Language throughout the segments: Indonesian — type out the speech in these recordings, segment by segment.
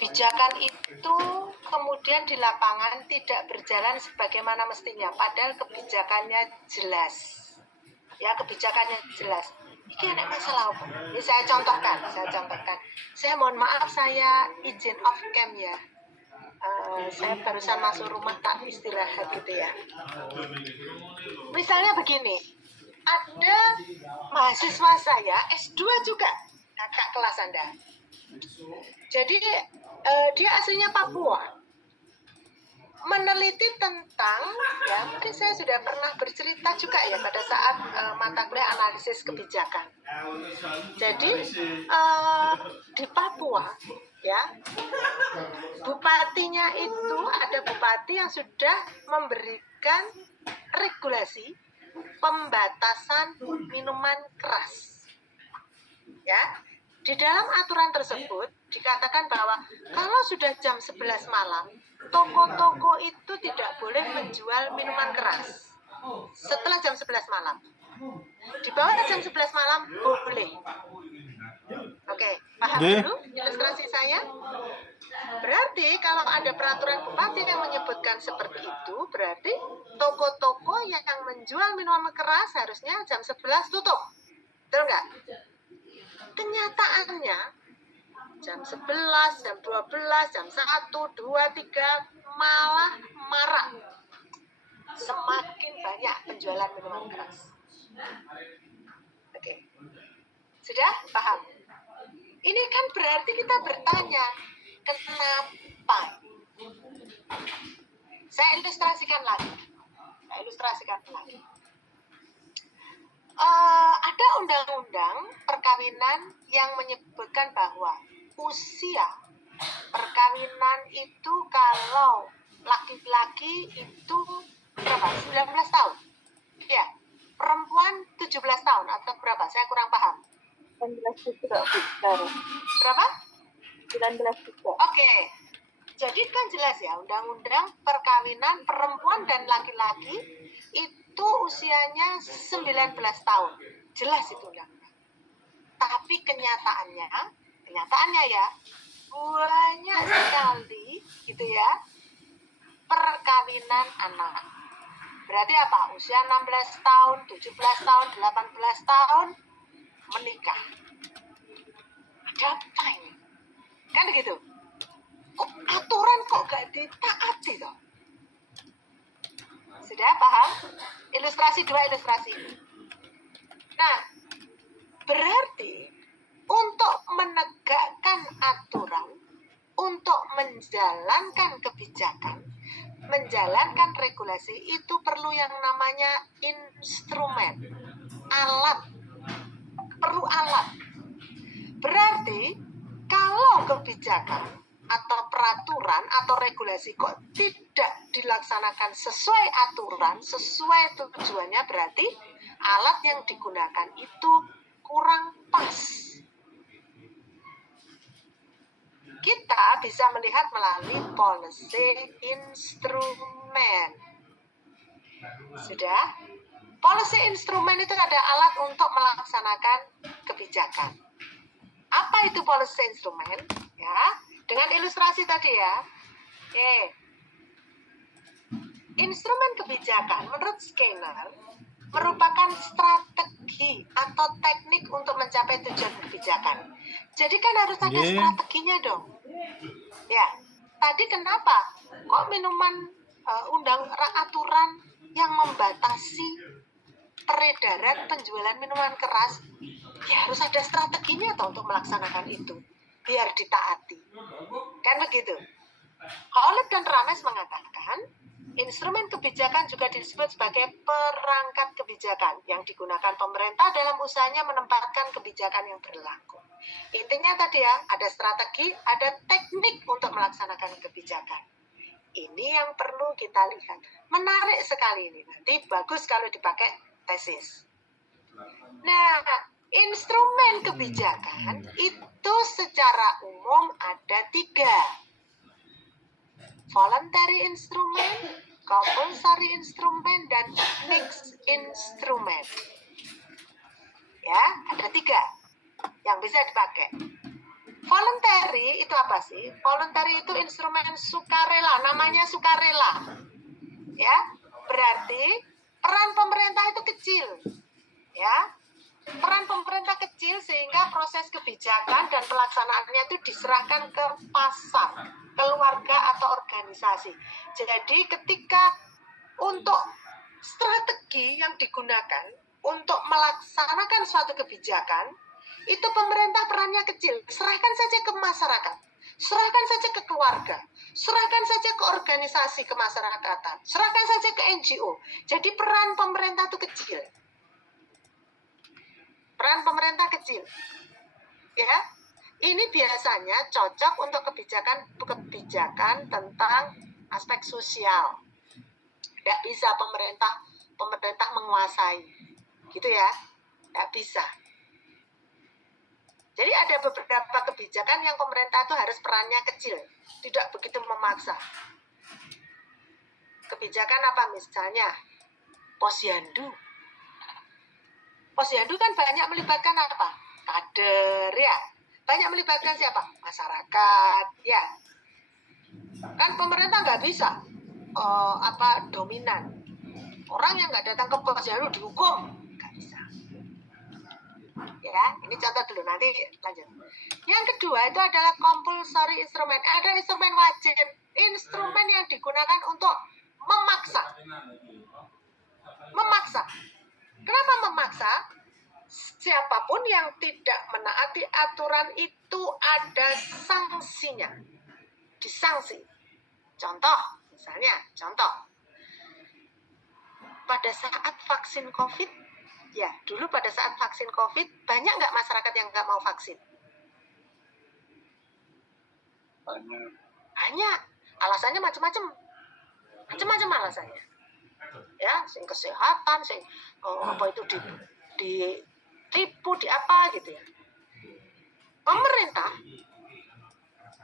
kebijakan itu kemudian di lapangan tidak berjalan sebagaimana mestinya, padahal kebijakannya jelas. Ya, kebijakannya jelas. Ini ada masalah apa? Ini saya contohkan. Saya mohon maaf, saya izin off cam ya. Saya barusan masuk rumah tak istirahat gitu ya. Misalnya begini, ada mahasiswa saya S2 juga, kakak kelas Anda. Jadi dia aslinya Papua. Meneliti tentang, ya mungkin saya sudah pernah bercerita juga ya pada saat mata kuliah analisis kebijakan. Jadi di Papua, ya bupatinya itu ada bupati yang sudah memberikan regulasi pembatasan minuman keras. Ya, di dalam aturan tersebut dikatakan bahwa kalau sudah jam 11 malam, toko-toko itu tidak boleh menjual minuman keras. Setelah jam 11 malam. Di bawah jam 11 malam boleh. Oke, paham dulu ilustrasi saya? Berarti kalau ada peraturan bupati yang menyebutkan seperti itu, berarti toko-toko yang menjual minuman keras harusnya jam 11 tutup. Betul nggak? Kenyataannya jam 11, jam 12, jam 1, 2, 3 malah marak. Semakin banyak penjualan minuman keras. Oke. Sudah paham? Ini kan berarti kita bertanya, kenapa? Saya ilustrasikan lagi. Ada undang-undang perkawinan yang menyebutkan bahwa usia perkawinan itu kalau laki-laki itu berapa? 19 tahun. Ya, perempuan 17 tahun atau berapa? Saya kurang paham. 19 juga, baru. Berapa? 19 juga. Oke. Jadi kan jelas ya, undang-undang perkawinan perempuan dan laki-laki itu usianya 19 tahun. Jelas itu undang-undang. Tapi kenyataannya ya, banyak sekali gitu ya, perkawinan anak. Berarti apa? Usia 16 tahun, 17 tahun, 18 tahun menikah. Ada apa ini? Kan begitu. Kok aturan kok gak ditaati toh? Sudah paham? Ilustrasi 2 ilustrasi. Nah, berarti untuk menegakkan aturan, untuk menjalankan kebijakan, menjalankan regulasi itu perlu yang namanya instrumen, alat. Perlu alat. Berarti kalau kebijakan atau peraturan atau regulasi kok tidak dilaksanakan sesuai aturan, sesuai tujuannya, berarti alat yang digunakan itu kurang pas. Kita bisa melihat melalui policy instrumen. Sudah? Policy instrumen itu ada alat untuk melaksanakan kebijakan. Apa itu policy instrumen? Ya, dengan ilustrasi tadi ya. Oke. Instrumen kebijakan menurut Skinner merupakan strategi atau teknik untuk mencapai tujuan kebijakan. Jadi kan harus ada strateginya dong. Ya, tadi kenapa kok minuman aturan yang membatasi peredaran penjualan minuman keras, ya harus ada strateginya toh untuk melaksanakan itu biar ditaati. Kan begitu. Howlett dan Rames mengatakan instrumen kebijakan juga disebut sebagai perangkat kebijakan yang digunakan pemerintah dalam usahanya menempatkan kebijakan yang berlaku. Intinya tadi ya, ada strategi, ada teknik untuk melaksanakan kebijakan. Ini yang perlu kita lihat. Menarik sekali ini. Nanti bagus kalau dipakai tesis. Nah, instrumen kebijakan itu secara umum ada 3. Voluntary instrument, compulsory instrument, dan mixed instrument. Ya, ada 3 yang bisa dipakai. Voluntary itu apa sih? Voluntary itu instrumen sukarela, namanya sukarela. Ya, berarti peran pemerintah itu kecil. Ya, peran pemerintah kecil sehingga proses kebijakan dan pelaksanaannya itu diserahkan ke pasar, keluarga atau organisasi. Jadi ketika untuk strategi yang digunakan untuk melaksanakan suatu kebijakan, itu pemerintah perannya kecil. Serahkan saja ke masyarakat, serahkan saja ke keluarga, serahkan saja ke organisasi kemasyarakatan, serahkan saja ke NGO. Jadi peran pemerintah itu kecil. Peran pemerintah kecil. Ya. Ini biasanya cocok untuk kebijakan tentang aspek sosial. Tidak bisa pemerintah menguasai. Gitu ya. Tidak bisa. Jadi ada beberapa kebijakan yang pemerintah itu harus perannya kecil, tidak begitu memaksa. Kebijakan apa misalnya? Posyandu. Posyandu kan banyak melibatkan apa? Kader ya. Banyak melibatkan siapa? Masyarakat ya. Kan pemerintah nggak bisa dominan. Orang yang nggak datang ke posyandu dihukum, nggak bisa. Ya, ini contoh dulu, nanti lanjut. Yang kedua itu adalah compulsory instrument. Ada instrumen wajib, instrumen yang digunakan untuk memaksa. Memaksa. Kenapa memaksa? Siapapun yang tidak menaati aturan itu ada sanksinya. Disanksi. Contoh. Pada saat vaksin COVID, ya, dulu pada saat vaksin COVID, banyak nggak masyarakat yang nggak mau vaksin? Banyak. Alasannya macam-macam. Macam-macam alasannya. Ya, sing kesehatan, sing ditipu, di apa gitu ya. Pemerintah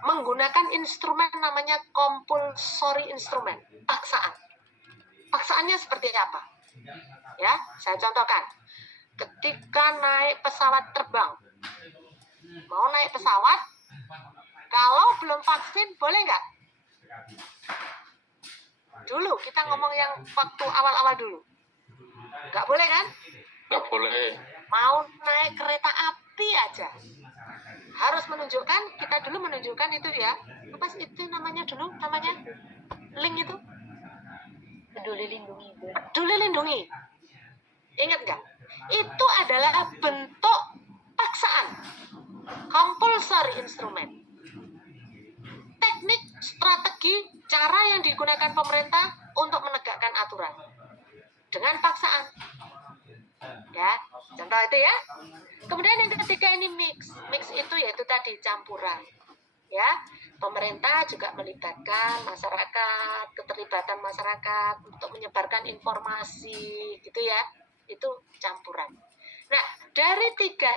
menggunakan instrumen namanya compulsory instrument, paksaan. Paksaannya seperti apa? Ya, saya contohkan. Ketika naik pesawat terbang, mau naik pesawat, kalau belum vaksin boleh nggak? Dulu kita ngomong yang waktu awal-awal dulu, nggak boleh kan? Nggak boleh. Mau naik kereta api aja harus menunjukkan, kita dulu menunjukkan itu ya, apa sih itu namanya link itu? Peduli Lindungi. Ingat nggak? Itu adalah bentuk paksaan. Compulsory instrument. Teknik, strategi, cara yang digunakan pemerintah untuk menegakkan aturan. Dengan paksaan. Ya, contoh itu ya. Kemudian yang ketiga ini mix. Mix itu yaitu tadi campuran. Ya, pemerintah juga melibatkan masyarakat, keterlibatan masyarakat untuk menyebarkan informasi, gitu ya. Itu campuran. Nah, dari tiga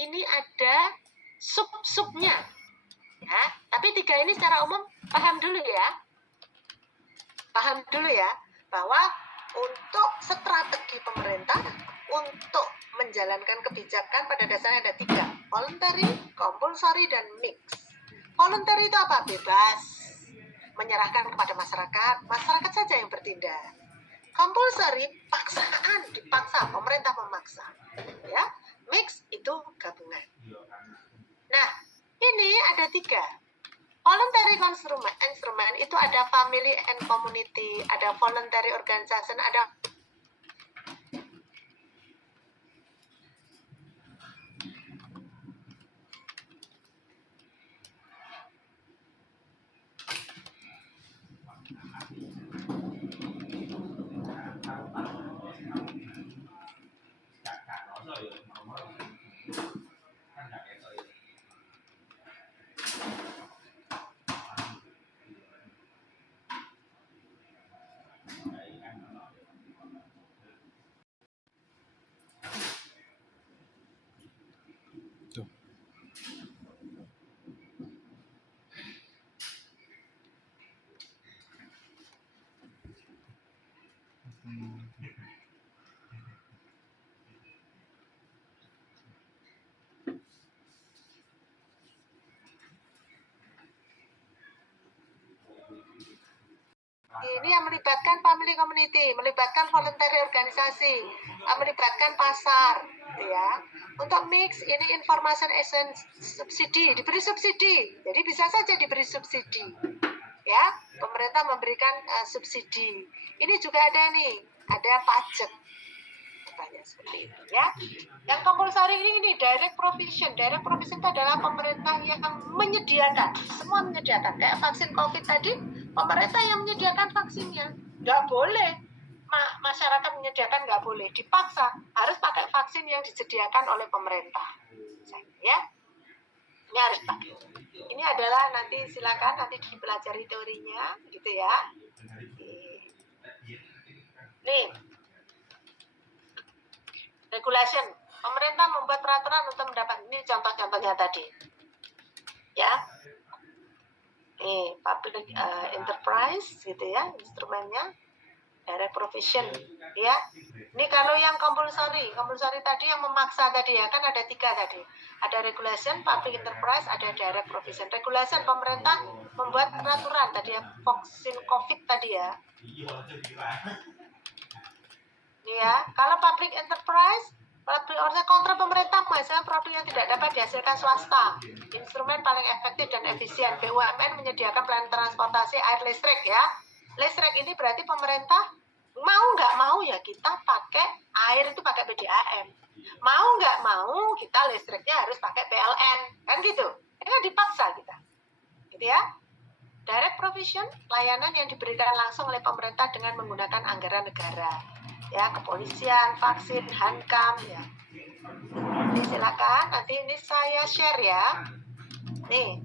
ini ada sub-subnya. Ya, tapi tiga ini secara umum paham dulu ya, bahwa untuk strategi pemerintah untuk menjalankan kebijakan pada dasarnya ada tiga: voluntary, compulsory, dan mix. Voluntary itu apa? Bebas, menyerahkan kepada masyarakat saja yang bertindak. Compulsory, paksaan, dipaksa, pemerintah memaksa. Ya, mix itu gabungan. Nah, ini ada tiga. Voluntary instrument itu ada family and community, ada voluntary organization, ada ini yang melibatkan family community, melibatkan voluntary organisasi, melibatkan pasar, ya. Untuk mix ini information essence subsidi, diberi subsidi. Jadi bisa saja diberi subsidi. Ya, pemerintah memberikan subsidi. Ini juga ada nih, ada pajak. Banyak seperti itu ya. Yang compulsory ini direct provision. Direct provision itu adalah pemerintah yang menyediakan, semua menyediakan. Kayak vaksin COVID tadi, pemerintah yang menyediakan vaksinnya. Nggak boleh masyarakat menyediakan, nggak boleh. Dipaksa harus pakai vaksin yang disediakan oleh pemerintah. Ya, ini harus pakai. Ini adalah nanti silakan nanti dipelajari teorinya, gitu ya. Nih. Regulation, pemerintah membuat peraturan untuk mendapat, ini contoh-contohnya tadi, ya, public enterprise, gitu ya, instrumennya, direct provision, ya. Ini kalau yang compulsory tadi yang memaksa tadi ya, kan ada 3 tadi, ada regulation, public enterprise, ada direct provision. Regulation, pemerintah membuat peraturan tadi ya, vaksin COVID tadi ya. Ya, kalau public enterprise, kontrak pemerintah misalnya produk yang tidak dapat dihasilkan swasta. Instrumen paling efektif dan efisien. BUMN menyediakan pelayanan transportasi air listrik ya. Listrik ini berarti pemerintah mau nggak mau ya kita pakai air itu pakai PDAM. Mau nggak mau kita listriknya harus pakai PLN, kan gitu. Ini kan dipaksa kita, gitu ya. Direct provision, layanan yang diberikan langsung oleh pemerintah dengan menggunakan anggaran negara. Ya, kepolisian, vaksin, hankam ya. Ini silakan, nanti ini saya share ya. Nih,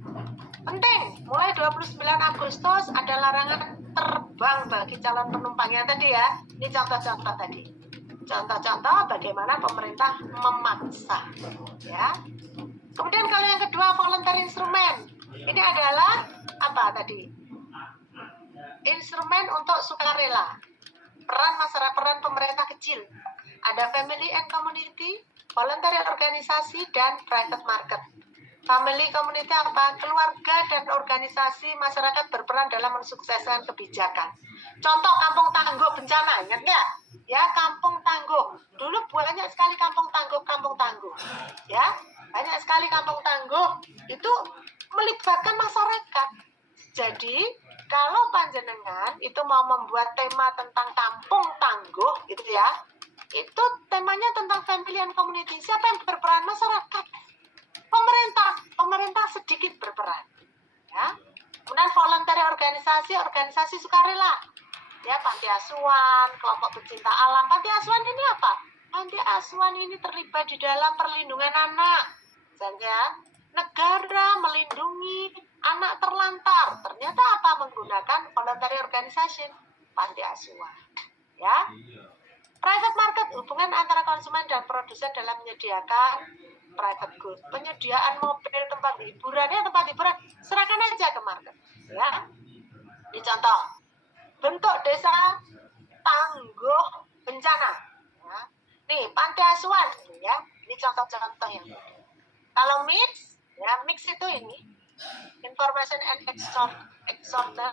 penting, mulai 29 Agustus ada larangan terbang bagi calon penumpangnya tadi ya. Ini contoh-contoh tadi. Contoh-contoh bagaimana pemerintah memaksa ya. Kemudian kalau yang kedua voluntary instrument. Ini adalah apa tadi? Instrumen untuk sukarela. Peran masyarakat, peran pemerintah kecil. Ada family and community, voluntary organisasi, dan private market. Family community apa? Keluarga dan organisasi masyarakat berperan dalam mensukseskan kebijakan. Contoh kampung tangguh bencana, ingat nggak? Ya, kampung tangguh. Dulu banyak sekali kampung tangguh. Ya, banyak sekali kampung tangguh. Itu melibatkan masyarakat. Jadi, kalau panjenengan itu mau membuat tema tentang kampung tangguh, gitu ya, itu temanya tentang family and community. Siapa yang berperan? Masyarakat. Pemerintah sedikit berperan. Ya. Kemudian voluntary organisasi sukarela. Ya, panti asuhan, kelompok pecinta alam. Panti asuhan ini apa? Panti asuhan ini terlibat di dalam perlindungan anak. Misalnya, negara melindungi anak terlantar. Ternyata apa? Menggunakan voluntary organization, panti asuhan. Ya. Private market, hubungan antara konsumen dan produsen dalam menyediakan private goods. Penyediaan mobil, tempat hiburan, serahkan aja ke market. Ya. Ini contoh. Bentuk desa tangguh bencana. Ya. Nih, panti asuhan. Ya. Ini contoh-contoh yang kalau mix, ya mix itu ini information and extorter.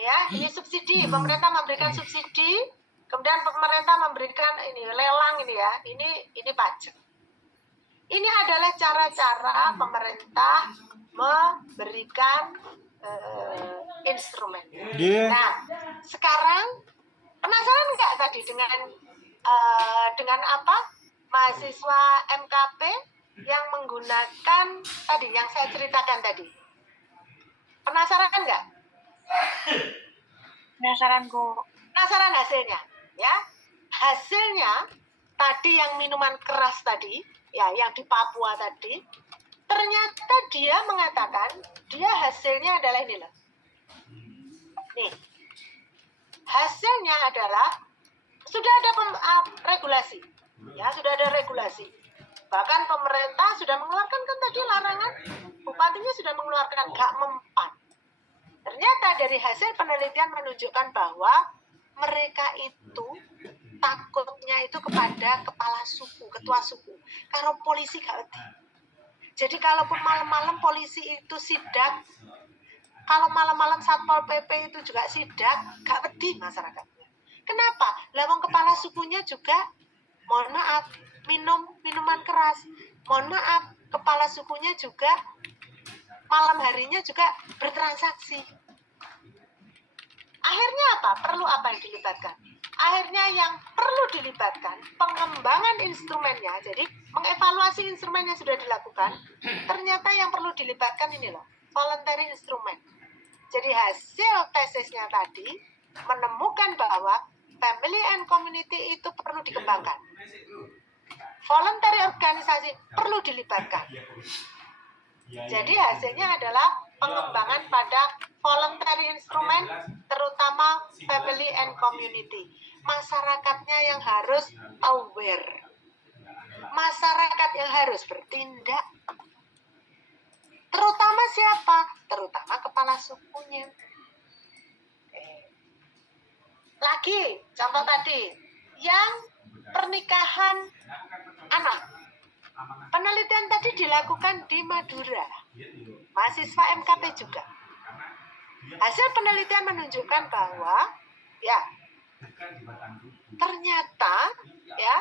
Ya, ini subsidi. Pemerintah memberikan subsidi, kemudian pemerintah memberikan ini lelang ini ya. Ini pajak. Ini adalah cara-cara pemerintah memberikan instrumen. Nah, sekarang penasaran nggak tadi dengan apa mahasiswa MKP yang menggunakan tadi yang saya ceritakan tadi? Penasaran nggak? Penasaran kok. Penasaran hasilnya, ya? Hasilnya tadi yang minuman keras tadi, ya, yang di Papua tadi. Ternyata dia mengatakan, dia hasilnya adalah ini loh. Nih, hasilnya adalah sudah ada regulasi, ya sudah ada regulasi. Bahkan pemerintah sudah mengeluarkan kan tadi larangan, bupatinya sudah mengeluarkan gak mempan. Ternyata dari hasil penelitian menunjukkan bahwa mereka itu takutnya itu kepada kepala suku, ketua suku. Kalau polisi gak wedi. Jadi kalaupun malam-malam polisi itu sidak, kalau malam-malam Satpol PP itu juga sidak, gak wedi masyarakatnya. Kenapa? Lawang kepala sukunya juga, mohon maaf, minum minuman keras. Mohon maaf, kepala sukunya juga malam harinya juga bertransaksi. Akhirnya apa? Perlu apa yang dilibatkan? Akhirnya yang perlu dilibatkan pengembangan instrumennya. Jadi mengevaluasi instrumen yang sudah dilakukan, ternyata yang perlu dilibatkan ini loh, voluntary instrument. Jadi hasil tesisnya tadi menemukan bahwa family and community itu perlu dikembangkan. Voluntary organisasi perlu dilibatkan. Jadi hasilnya adalah pengembangan pada voluntary instrument, terutama family and community. Masyarakatnya yang harus aware. Masyarakat yang harus bertindak. Terutama siapa? Terutama kepala sukunya. Lagi, contoh tadi, yang pernikahan anak. Penelitian tadi dilakukan di Madura. Mahasiswa MKP juga. Hasil penelitian menunjukkan bahwa ya ternyata ya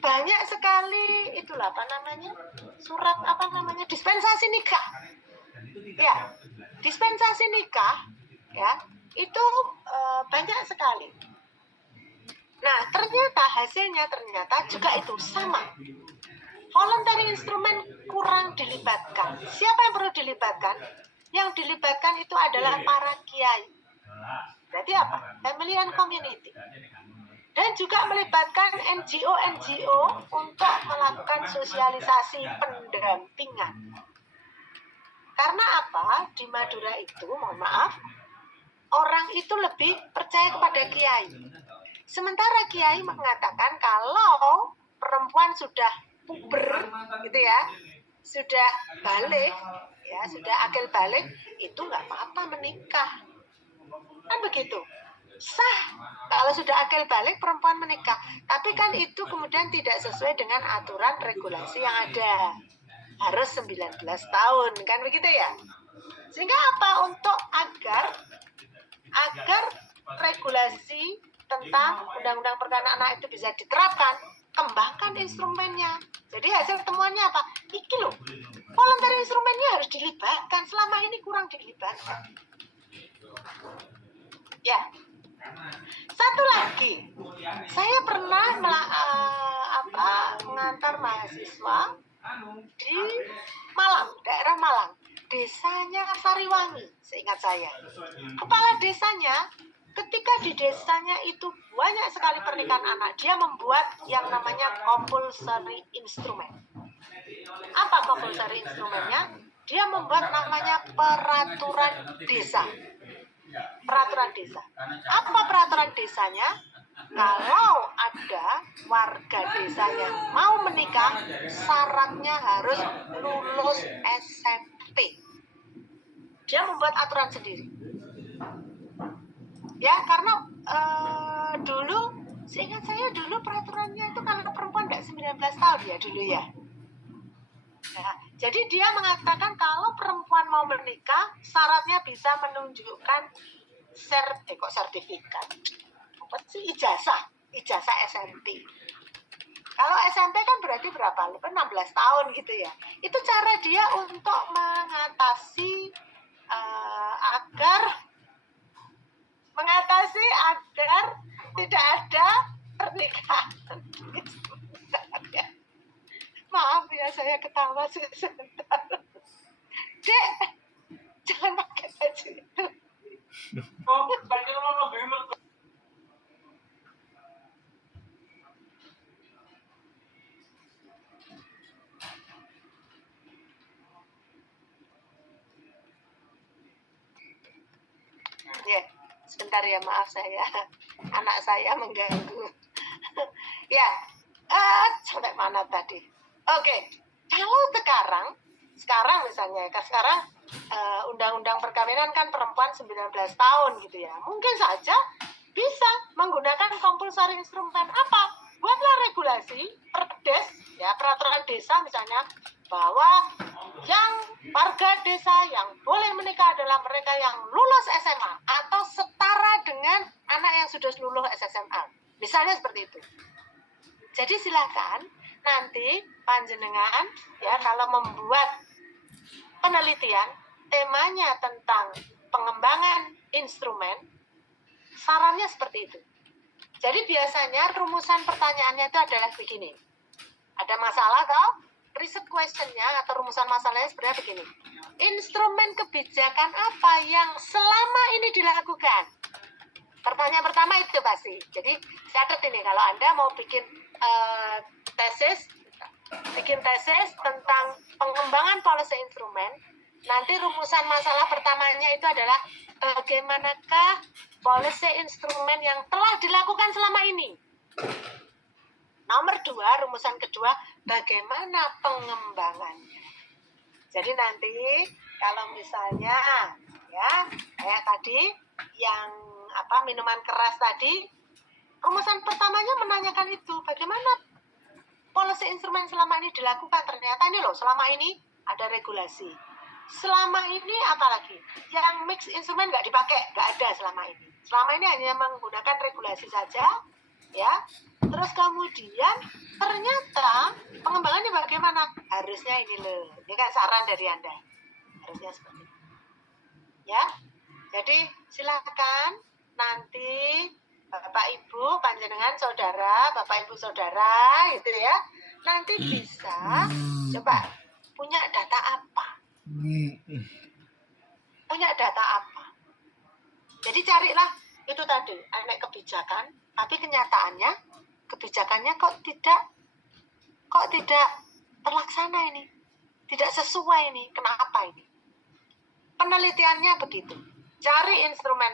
banyak sekali itulah apa namanya, surat apa namanya, dispensasi nikah. Ya, dispensasi nikah ya itu banyak sekali. Nah, ternyata hasilnya juga itu sama. Voluntary instrument kurang dilibatkan. Siapa yang perlu dilibatkan? Yang dilibatkan itu adalah para kiai. Berarti apa? Family and community. Dan juga melibatkan NGO untuk melakukan sosialisasi pendampingan. Karena apa? Di Madura itu, mohon maaf, orang itu lebih percaya kepada kiai. Sementara kiai mengatakan kalau perempuan sudah puber gitu ya, sudah balik ya, sudah akil balik, itu nggak apa-apa menikah. Kan begitu. Sah kalau sudah akil balik perempuan menikah. Tapi kan itu kemudian tidak sesuai dengan aturan regulasi yang ada. Harus 19 tahun, kan begitu ya? Sehingga apa? Untuk agar regulasi tentang undang-undang perkawinan anak itu bisa diterapkan, kembangkan instrumennya. Jadi hasil temuannya apa? Iki loh, voluntary instrumennya harus dilibatkan. Selama ini kurang dilibatkan. Ya, satu lagi, saya pernah mengantar mahasiswa di Malang, daerah Malang, desanya Sariwangi, seingat saya. Kepala desanya, ketika di desanya itu banyak sekali pernikahan anak, dia membuat yang namanya compulsory instrument. Apa compulsory instrumennya? Dia membuat namanya peraturan desa. Peraturan desa. Apa peraturan desanya? Kalau ada warga desanya mau menikah, syaratnya harus lulus SMP. Dia membuat aturan sendiri. Ya, karena dulu, seingat saya dulu peraturannya itu kalau perempuan nggak 19 tahun ya dulu ya. Nah, jadi dia mengatakan kalau perempuan mau menikah, syaratnya bisa menunjukkan sertifikat. Apa sih? Ijazah SMP. Kalau SMP kan berarti berapa? 16 tahun gitu ya. Itu cara dia untuk mengatasi agar tidak ada pernikahan. Maaf ya, saya ketawa sebentar. Dek, jangan pakai baju itu. Ya, sebentar ya, maaf saya. Anak saya mengganggu. Ya, sampai mana tadi? Oke, kalau sekarang misalnya, undang-undang perkawinan kan perempuan 19 tahun gitu ya. Mungkin saja Bisa menggunakan compulsory instrument apa? Buatlah regulasi, perdes, ya peraturan desa misalnya, bahwa yang warga desa yang boleh menikah adalah mereka yang lulus SMA atau setara dengan anak yang sudah lulus SMA. Misalnya seperti itu. Jadi silakan nanti panjenengan ya kalau membuat penelitian temanya tentang pengembangan instrumen, sarannya seperti itu. Jadi biasanya rumusan pertanyaannya itu adalah begini. Ada masalah toh? Riset questionnya atau rumusan masalahnya sebenarnya begini. Instrumen kebijakan apa yang selama ini dilakukan? Pertanyaan pertama itu pasti. Jadi catat ini kalau Anda mau bikin tesis tentang pengembangan policy instrumen, nanti rumusan masalah pertamanya itu adalah bagaimanakah policy instrumen yang telah dilakukan selama ini. Nomor 2, rumusan kedua, bagaimana pengembangannya. Jadi nanti kalau misalnya ya kayak tadi yang minuman keras tadi, rumusan pertamanya menanyakan itu, bagaimana policy instrumen selama ini dilakukan. Ternyata ini loh, selama ini ada regulasi. Selama ini apalagi? Yang mix instrumen nggak dipakai, nggak ada selama ini. Selama ini hanya menggunakan regulasi saja, ya. Terus kemudian ternyata pengembangannya bagaimana? Harusnya ini loh. Ini kan saran dari Anda. Harusnya seperti itu. Ya. Jadi silakan nanti Bapak Ibu, panjenengan saudara, Bapak Ibu saudara gitu ya. Nanti bisa coba punya data apa? Punya data apa? Jadi carilah itu tadi, anak kebijakan, tapi kenyataannya kebijakannya kok tidak terlaksana ini. Tidak sesuai ini. Kenapa ini? Penelitiannya begitu. Cari instrumen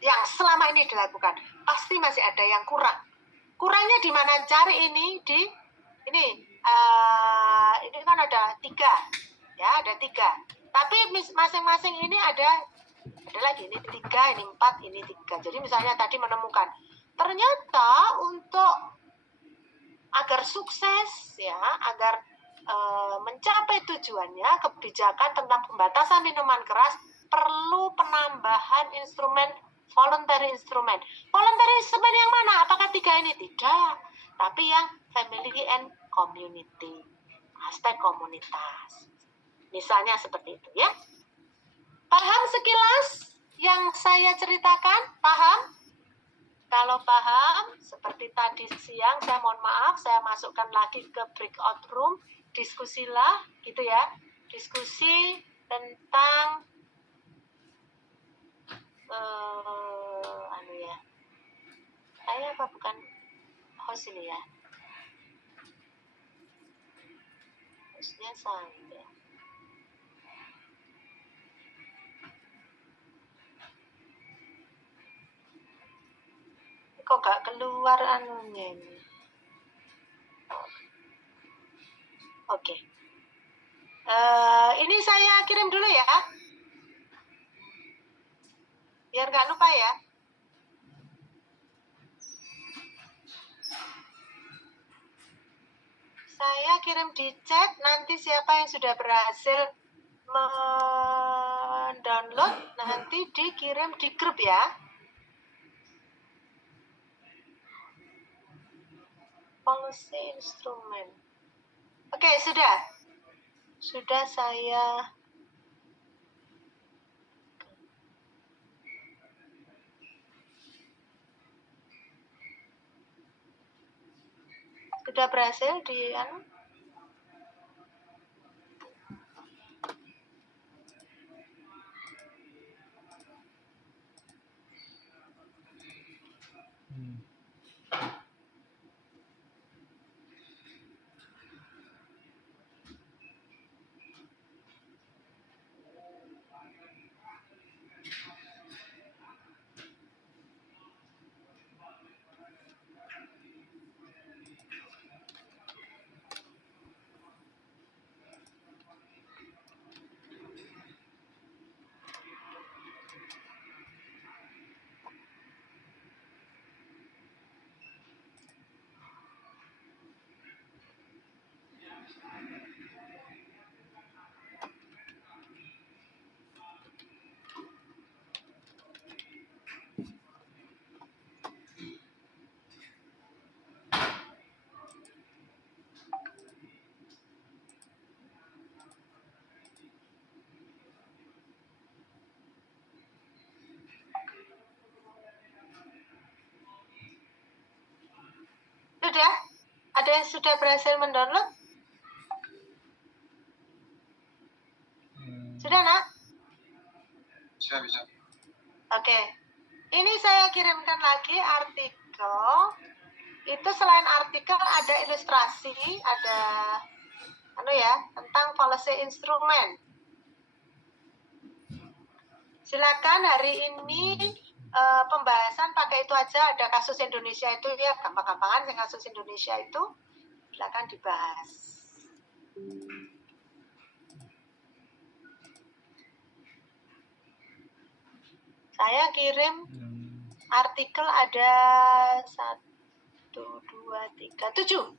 yang selama ini dilakukan. Pasti masih ada yang kurang. Kurangnya di mana? Cari ini di ini kan ada 3. Ya, ada 3. Tapi masing-masing ini ada lagi, ini 3, ini 4, ini 3. Jadi misalnya tadi menemukan, ternyata untuk agar sukses ya, agar mencapai tujuannya, kebijakan tentang pembatasan minuman keras perlu penambahan instrumen voluntary instrumen. Voluntary instrumen yang mana? Apakah 3 ini? Tidak. Tapi yang family and community. Aspek komunitas. Misalnya seperti itu ya. Paham sekilas yang saya ceritakan? Paham? Kalau paham, seperti tadi siang, saya mohon maaf, saya masukkan lagi ke breakout room, diskusilah, gitu ya. Diskusi tentang saya apa bukan host ini ya? Hostnya saya. Kok gak keluar anunya ini? Oke. Ini saya kirim dulu ya. Biar gak lupa ya. Saya kirim di chat, nanti siapa yang sudah berhasil mendownload, nanti dikirim di grup ya. Policy instrumen. Oke, sudah. Sudah saya sudah berhasil di Sudah? Ada yang sudah berhasil mendownload? Sudah, Nak? Bisa. Oke. Ini saya kirimkan lagi artikel. Itu selain artikel ada ilustrasi, ada tentang policy instrument. Silakan hari ini pembahasan pakai itu aja. Ada kasus Indonesia itu ya, gampang-gampangan yang kasus Indonesia itu silakan dibahas. Saya kirim artikel ada 1, 2, 3, 7.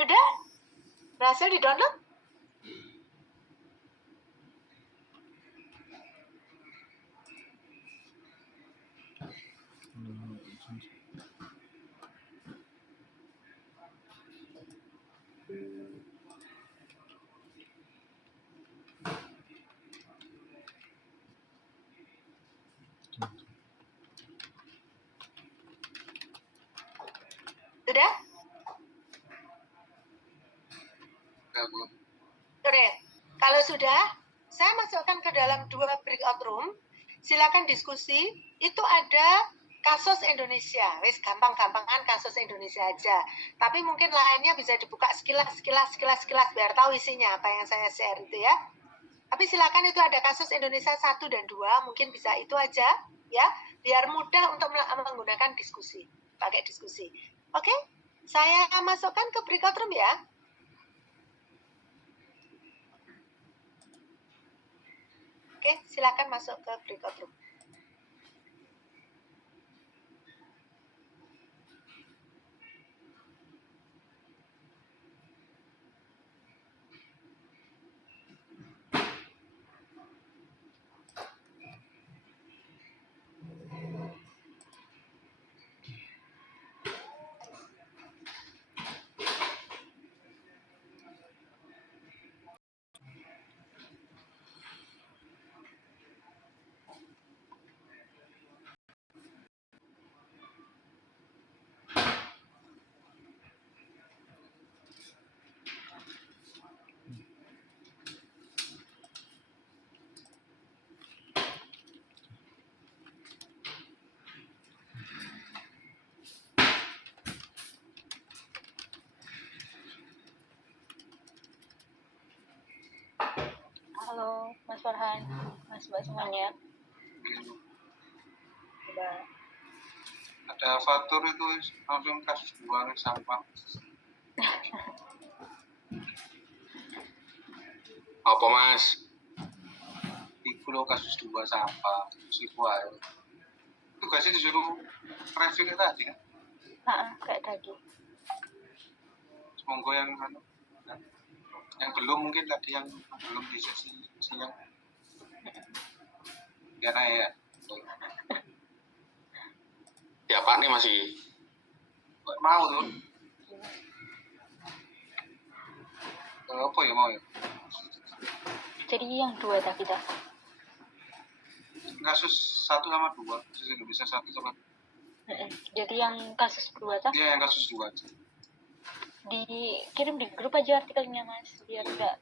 Sudah? Berhasil di-download? Sudah? Oke. Kalau sudah, saya masukkan ke dalam 2 breakout room. Silakan diskusi. Itu ada kasus Indonesia. Wis gampang-gampangan kasus Indonesia aja. Tapi mungkin lainnya bisa dibuka sekilas biar tahu isinya apa yang saya share itu ya. Tapi silakan itu ada kasus Indonesia 1 dan 2, mungkin bisa itu aja ya, biar mudah untuk menggunakan diskusi, pakai diskusi. Oke? Saya masukkan ke breakout room ya. Oke, silakan masuk ke breakout room. Halo, Mas Farhan, Mas Mbak semuanya. Udah. Ada faktur itu langsung kasus 2 sampah. Apa Mas? Iku lo kasus 2 sampah. Siku ayo. Itu gak sih disuruh traffic tadi kan? Kayak tadi. Monggo yang belum mungkin tadi yang belum di sesi siang. Biar ya. Ya Pak nih masih. Mau tuh. Apa ya mau ya? Jadi yang 2 tadi dah. Kasus 1 sama 2, kasus Indonesia 1 sama 2. Jadi yang kasus 2 tah? Iya, yang kasus 2 aja. Dikirim di grup aja artikelnya Mas, biar enggak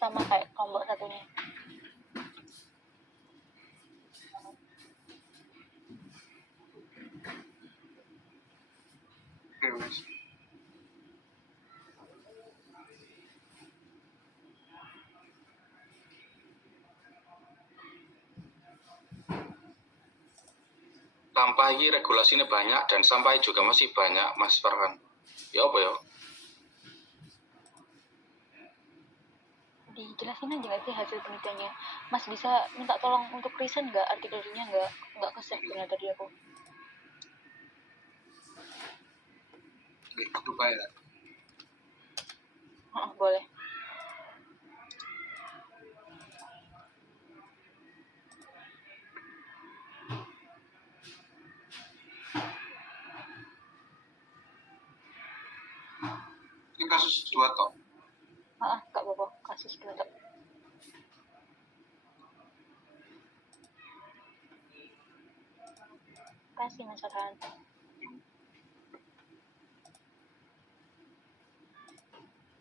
sama kayak kelompok satunya. Oke, Mas. Sampah ini regulasinya banyak dan sampah juga masih banyak Mas Farhan. Ya apa ya? Dijelasin aja nggak sih hasil penelitiannya? Mas bisa minta tolong untuk resign nggak, artikelnya nggak ke-save ternyata tadi aku. Dubai ya. Boleh. Ini kasus 2 tok. Gak apa-apa, kasus dua tok. Kasih Mas Farhan.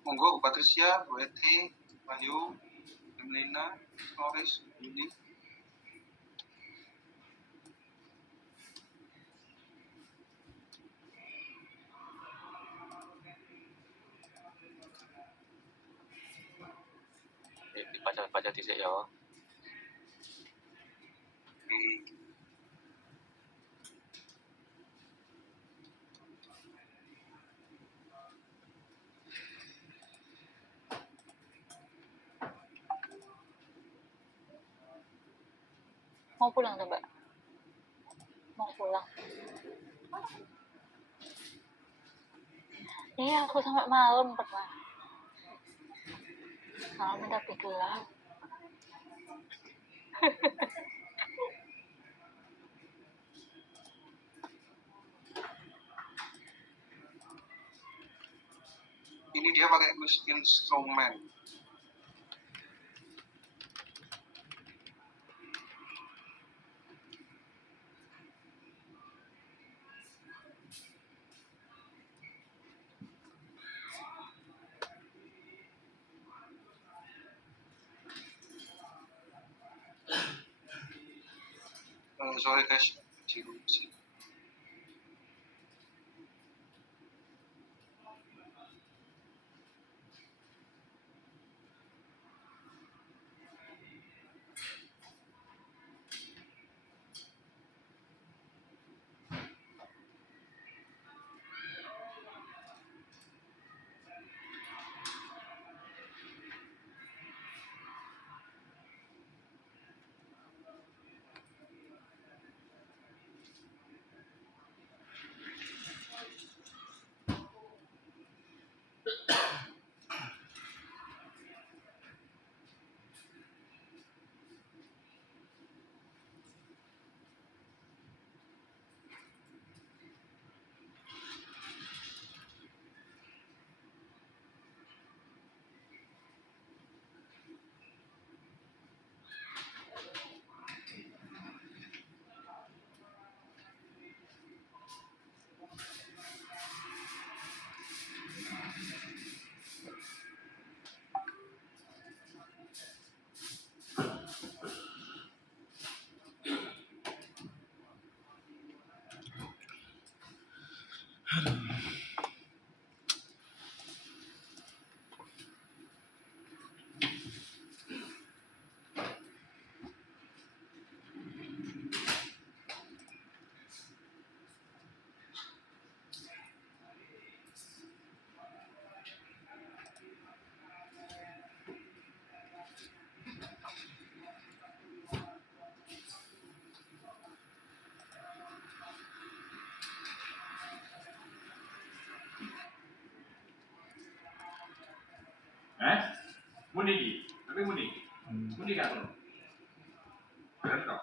Monggo Bu Patricia, Bu Eti, Wahyu, Emlina, Loris, Yuni. Dibaca dhisik ya. Mau pulang tuh Mbak? Mau pulang. Iya, aku sampai malam pernah. Malam tapi gelap. Ini dia pakai instrumen. Sorry guys, sih. Muni iki, tapi muni. Muni gak ono. Bener kok.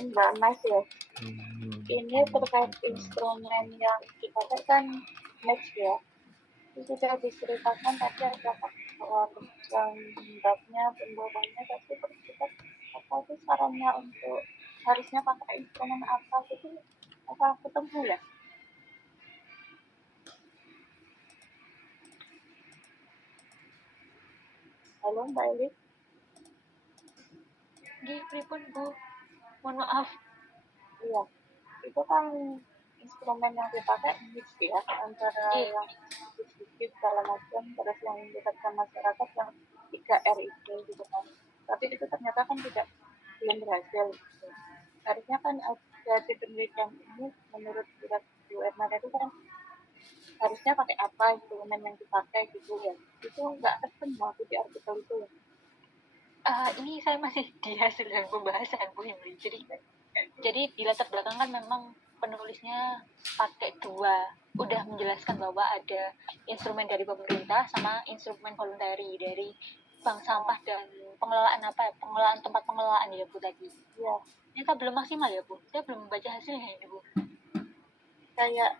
Mbak Mas ya, ini terkait instrumen yang dipakai kan match ya. Itu sudah diceritakan tadi ada faktor lembabnya, pembawaannya, tapi terus kita apa itu sarannya untuk harusnya pakai instrumen apa itu apa ketemu ya? Halo Mbak Elis. Di pripun Bu? Mohon maaf. Iya, itu kan instrumen yang dipakai mix ya antara yang sedikit segala macam terus yang melibatkan masyarakat yang 3R itu gitu kan. Tapi itu ternyata kan belum berhasil. Gitu. Harusnya kan ada di penelitian ini menurut surat UNR itu kan harusnya pakai apa instrumen yang dipakai gitu ya. Itu nggak ketemu aku di artikel itu. Ini saya masih di hasil dari pembahasan Bu Himri. Jadi di latar belakang kan memang penulisnya pakai dua, udah menjelaskan bahwa ada instrumen dari pemerintah sama instrumen voluntary dari bank sampah dan pengelolaan tempat pengelolaan ya Bu tadi. Iya. Ternyata belum maksimal ya Bu. Saya belum membaca hasilnya ini Bu. Kayak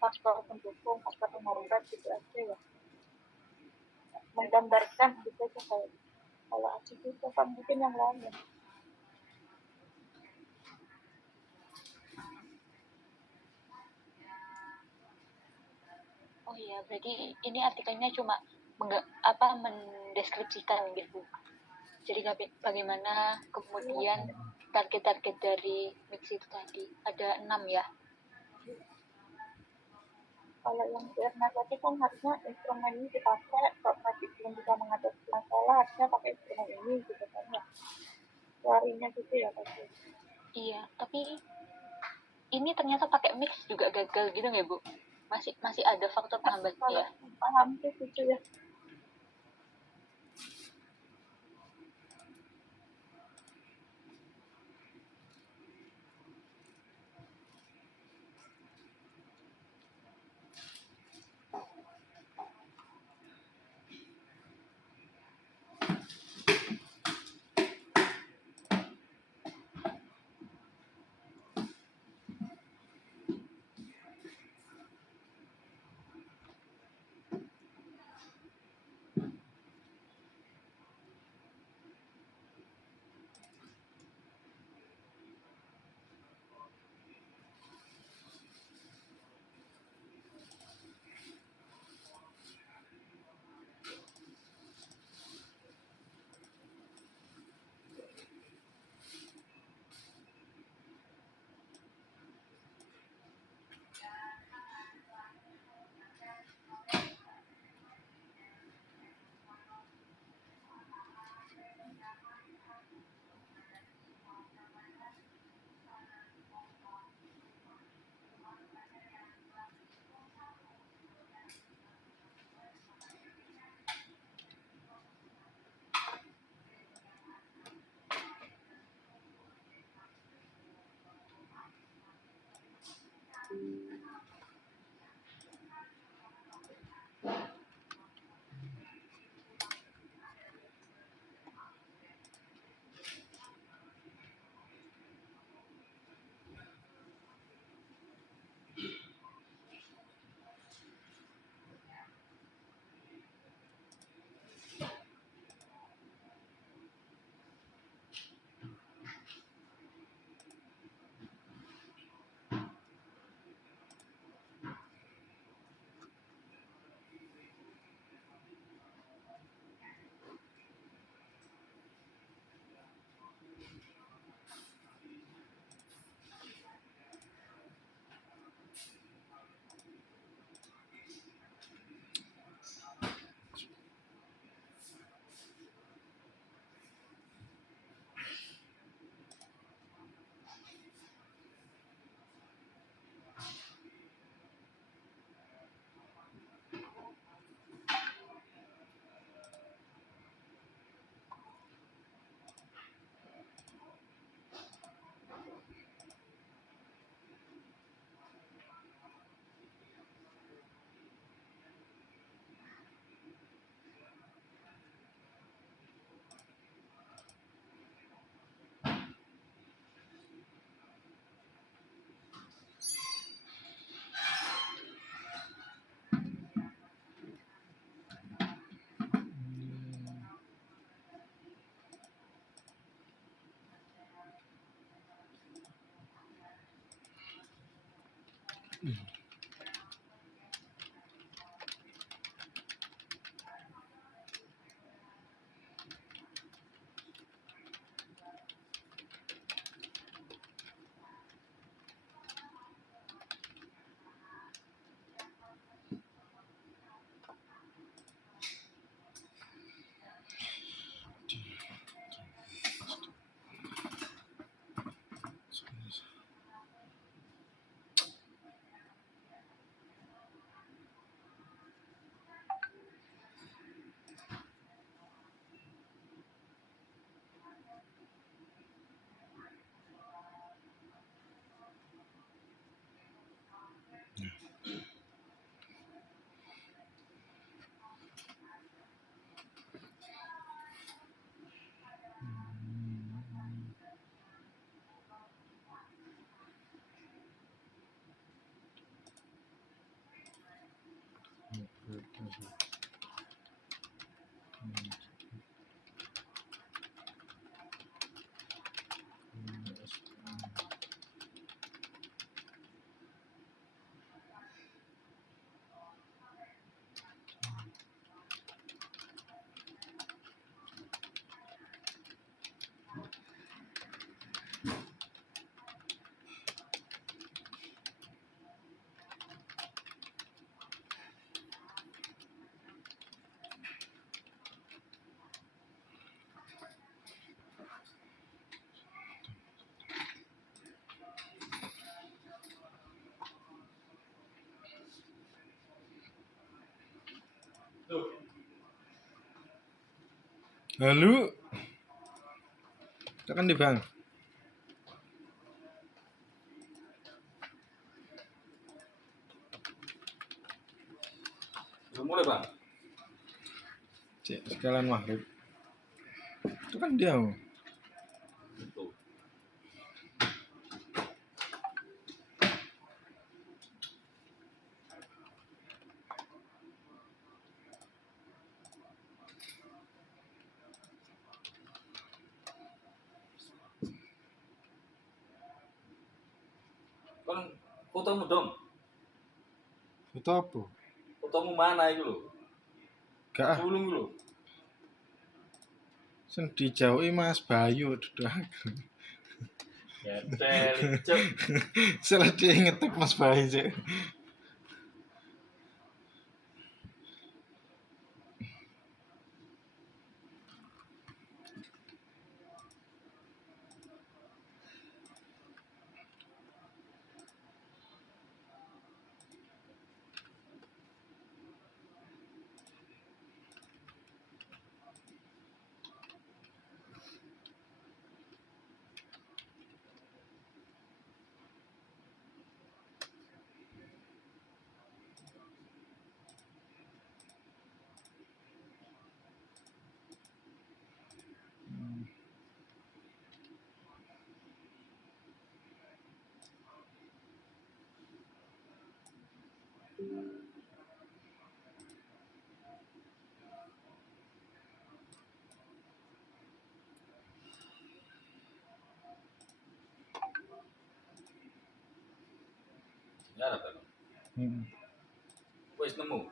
faktor pendukung, faktor penghambat gitu aja ya. Menggambarkan gitu aja kayak kalau aku itu kan mungkin yang lain ya. Oh iya, berarti ini artikelnya cuma mendeskripsikan gitu. Jadi bagaimana kemudian target-target dari mix itu tadi ada 6 ya. Kalau yang Erna tadi kan harusnya instrumen ini dipakai kalau masih belum bisa menghadapi masalah harusnya pakai instrumen ini gitu kan ya. Teorinya gitu ya pasti. Iya, tapi ini ternyata pakai mix juga gagal gitu nggak Bu? Masih ada faktor penghambatnya ya? Paham sih gitu ya. Halo, tekan di bang. Udah mulai bang. Cek sekalian maghrib. Itu kan dia. Tuh. Kan fotomu dong. Foto apa? Fotomu mana itu lo? Gak ah, Sulung lo. sen dijauhi Mas Bayu duduk aku. Ya, cep. Salah dia ngetik Mas Bayu cek. Ya ada bang. Wes nemu.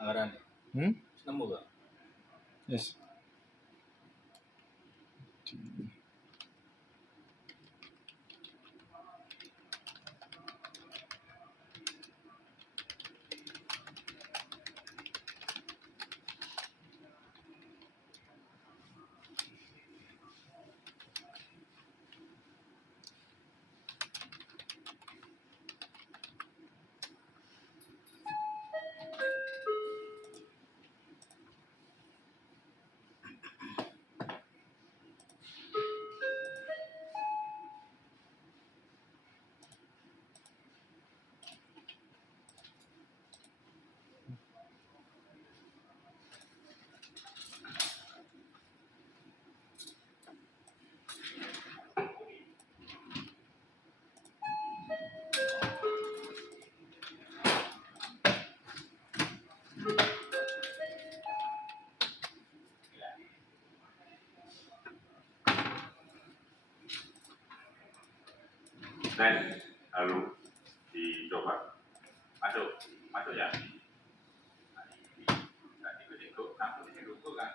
Anggaran. Nemu bang. Yes. Dan Lalu dicoba masuk ya. Nah, ikut aku ikut kan.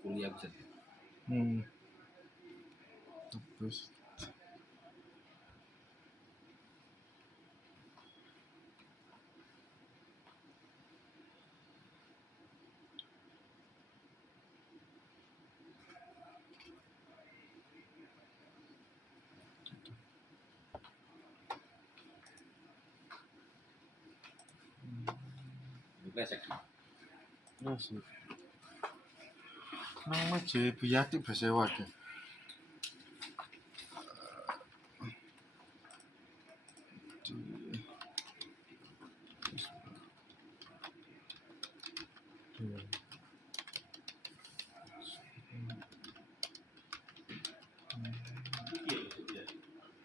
Kuliah bisa. Terus Besek. terus nang aja buyati besewa ke.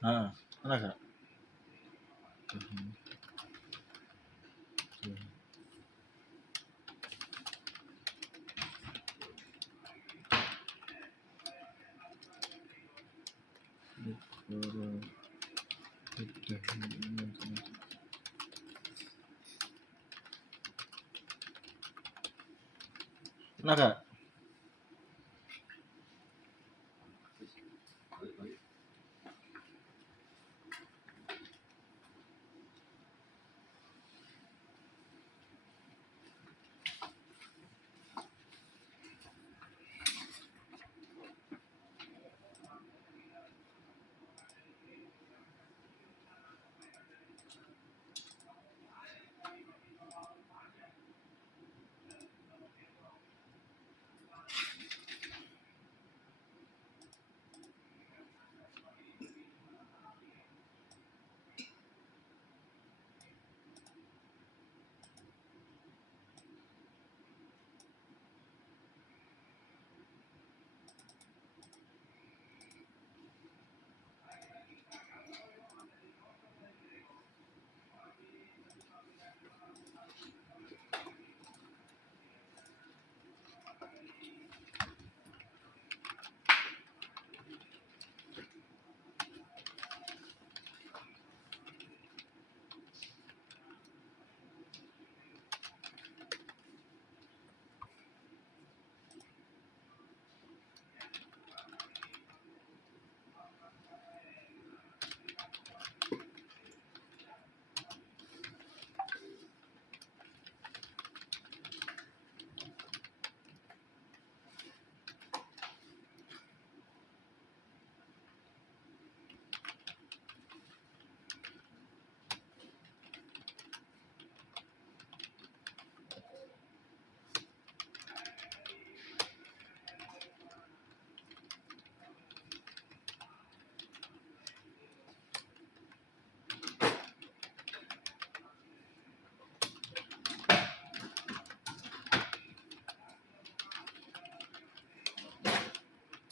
Ah, ana gak? Ana gak?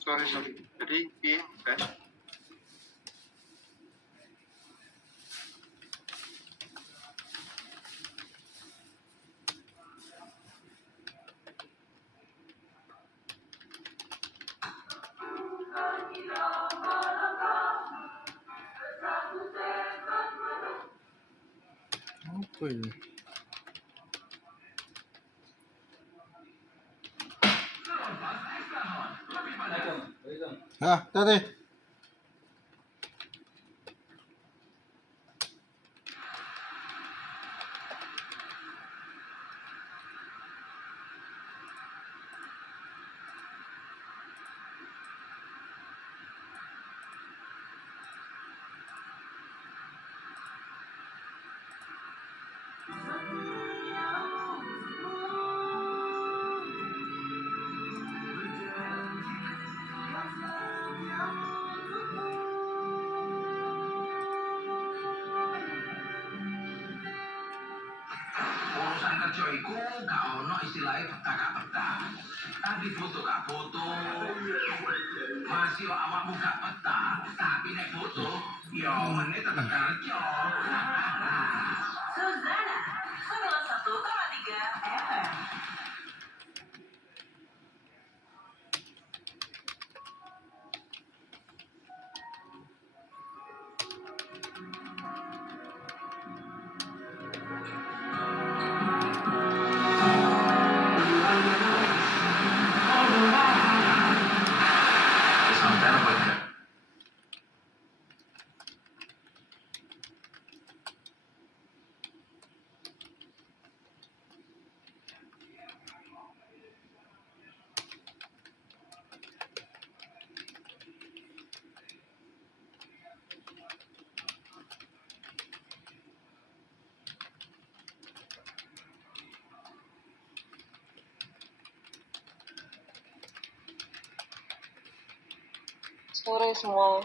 Sorry. Jadi, piye, guys? Apa ya? Hah, tadi. kerja iku gak ono istilahnya peta gak peta. Tapi foto gak foto. Masih awakmu gak peta, tapi nek foto, yo meneh tetep kerja. Suzana, 91,3 FM. Sampai apa ya? Sore semua.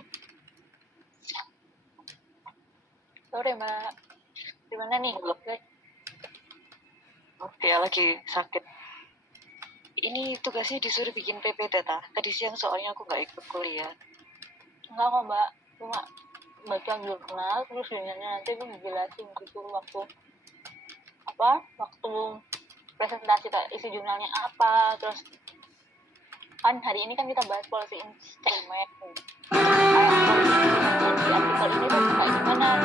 Sore Mbak. Gimana nih? Oke, lagi sakit. Ini tugasnya disuruh bikin PPT ta. Tadi siang soalnya aku nggak ikut kuliah. Enggak kok Mbak, cuma baca jurnal terus nanti aku dijelasin gitu waktu presentasi isi jurnalnya apa, terus kan hari ini kan kita bahas policy instrument di artikel ini tuh kayak gimana.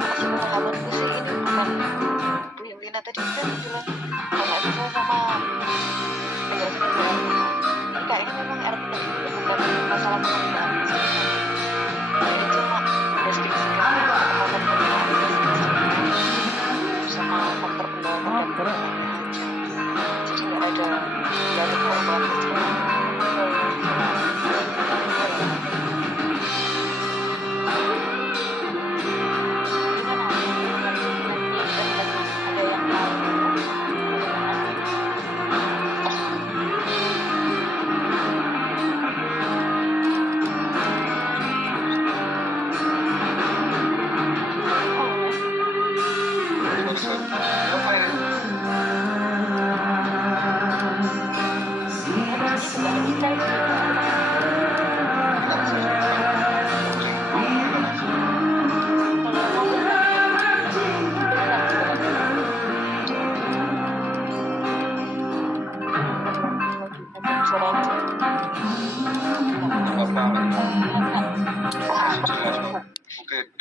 Masih pengalamanku sih ini bukan Bu yang Lina tadi kan bilang kalau itu sama penjelasan kayaknya memang artikel ini bukan masalah pengembangan ini cuma deskripsi sama faktor pendorong dan jadi nggak ada korban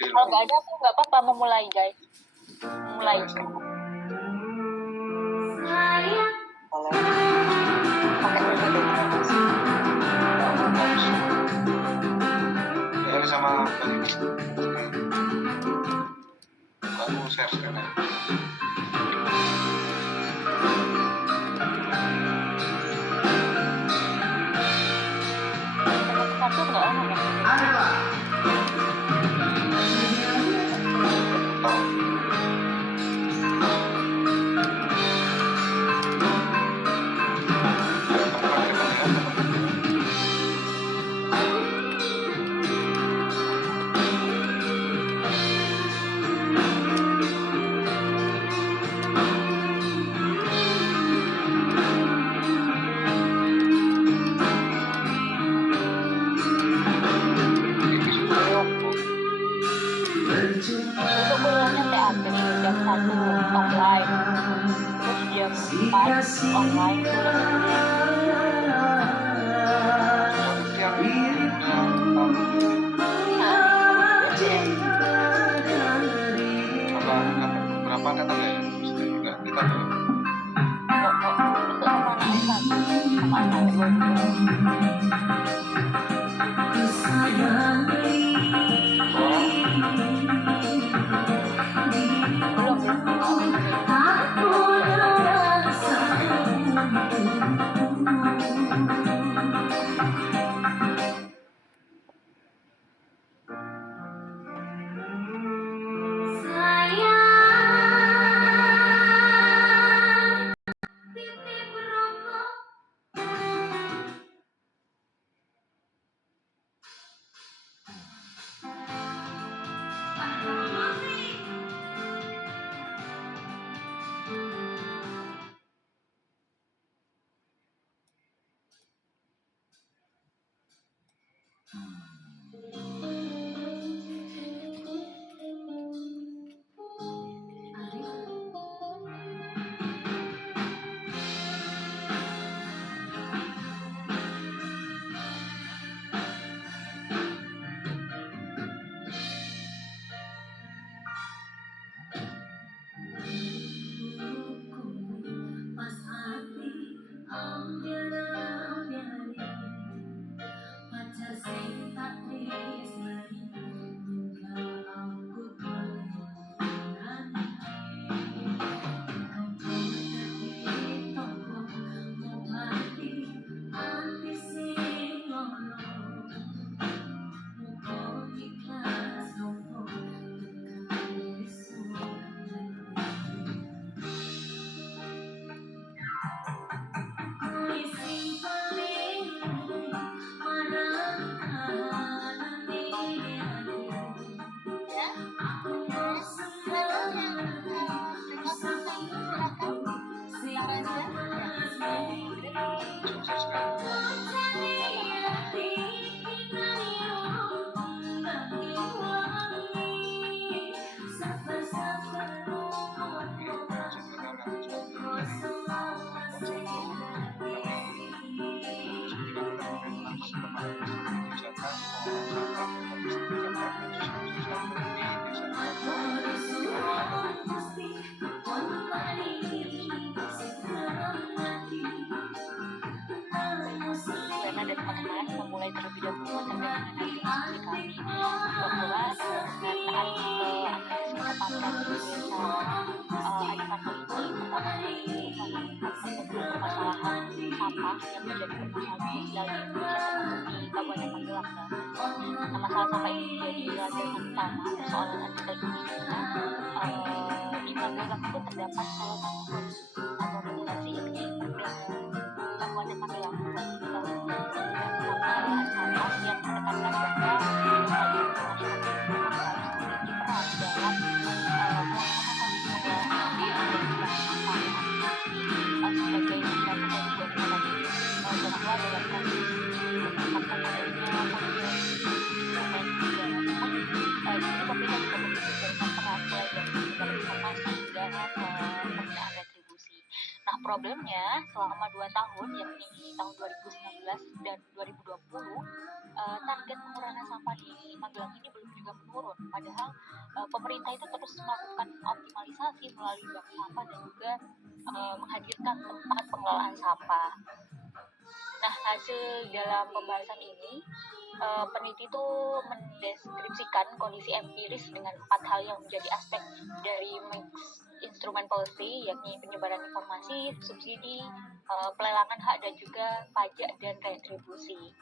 Kalau nggak ada aku nggak apa-apa memulai guys. Mulai. Ya sama kamu share sekarang. Satu nggak ono ya? Ada Pak. Untuk kuliahnya teater jam 1 online, terus jam 4 online. Berapa kata ya? Juga kita tuh. Untuk sama anak-anak belum. diskusi kami bahwa dengan artikel Analisis Ketepatan di Desa Adipanto ini pertama kali mengangkat permasalahan sampah yang menjadi permasalahan sosial di Indonesia termasuk di Kabupaten Magelang. Nah, masalah sampah ini menjadi landasan utama persoalan artikel ini karena di Magelang itu terdapat salah satu kondisi atau regulasi yakni Kabupaten Magelang tentang pengelolaan sampah yang menekankan bahwa desa itu nasional harus memiliki peran dalam melaksanakan pengelolaan sampah sebagai lembaga dari tadi bahwa dalam kasus menetapkan adanya pemilihan instrumen juga memang di sini pemerintah juga memiliki jaringan peran mulai dari penyebaran informasi hingga penggunaan retribusi. Nah, problemnya selama 2 tahun, yakni tahun 2019 dan 2020, target pengurangan sampah di Magelang ini belum juga menurun. Padahal pemerintah itu terus melakukan optimalisasi melalui bank sampah dan juga menghadirkan tempat pengelolaan sampah. Nah, hasil dalam pembahasan ini, peneliti itu mendeskripsikan kondisi empiris dengan 4 hal yang menjadi aspek dari mix instrumen policy, yakni penyebaran informasi, subsidi, pelelangan hak, dan juga pajak dan retribusi.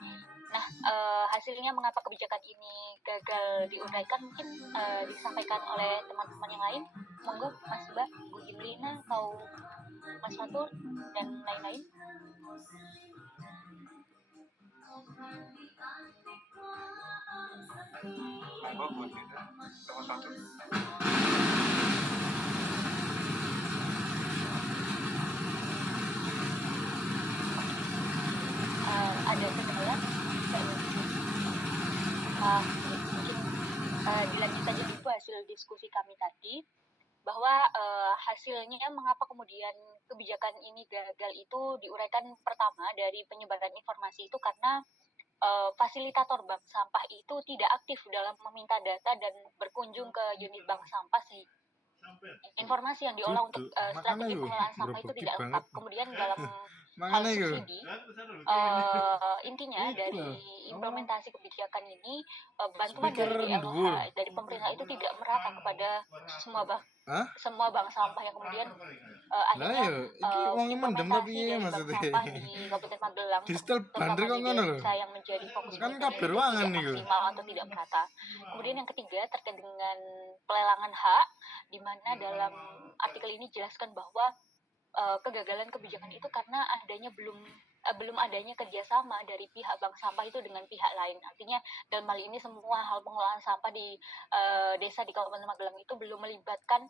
Nah, hasilnya mengapa kebijakan ini gagal diuraikan mungkin disampaikan oleh teman-teman yang lain. Monggo Mas Mbak, Bu Imlina, atau Mas Fatur, dan lain-lain. Monggo buat kita sama satu. Ada kendala mungkin dilanjut saja dulu hasil diskusi kami tadi bahwa hasilnya mengapa kemudian kebijakan ini gagal itu diuraikan pertama dari penyebaran informasi itu karena fasilitator bank sampah itu tidak aktif dalam meminta data dan berkunjung ke unit bank sampah sih. Informasi yang diolah untuk strategi pengelolaan sampah itu tidak lengkap. Kemudian dalam hal subsidi, intinya dari implementasi kebijakan ini bantuan dari DLH dari pemerintah itu tidak merata kepada semua bank sampah yang kemudian akhirnya implementasi dari bank sampah di Kabupaten Magelang terutama di desa yang menjadi fokus mereka itu tidak maksimal atau tidak merata. Kemudian yang ketiga terkait dengan pelelangan hak, di mana dalam artikel ini jelaskan bahwa kegagalan kebijakan itu karena belum adanya kerjasama dari pihak bank sampah itu dengan pihak lain. Artinya dalam hal ini semua hal pengelolaan sampah di desa di Kabupaten Magelang itu belum melibatkan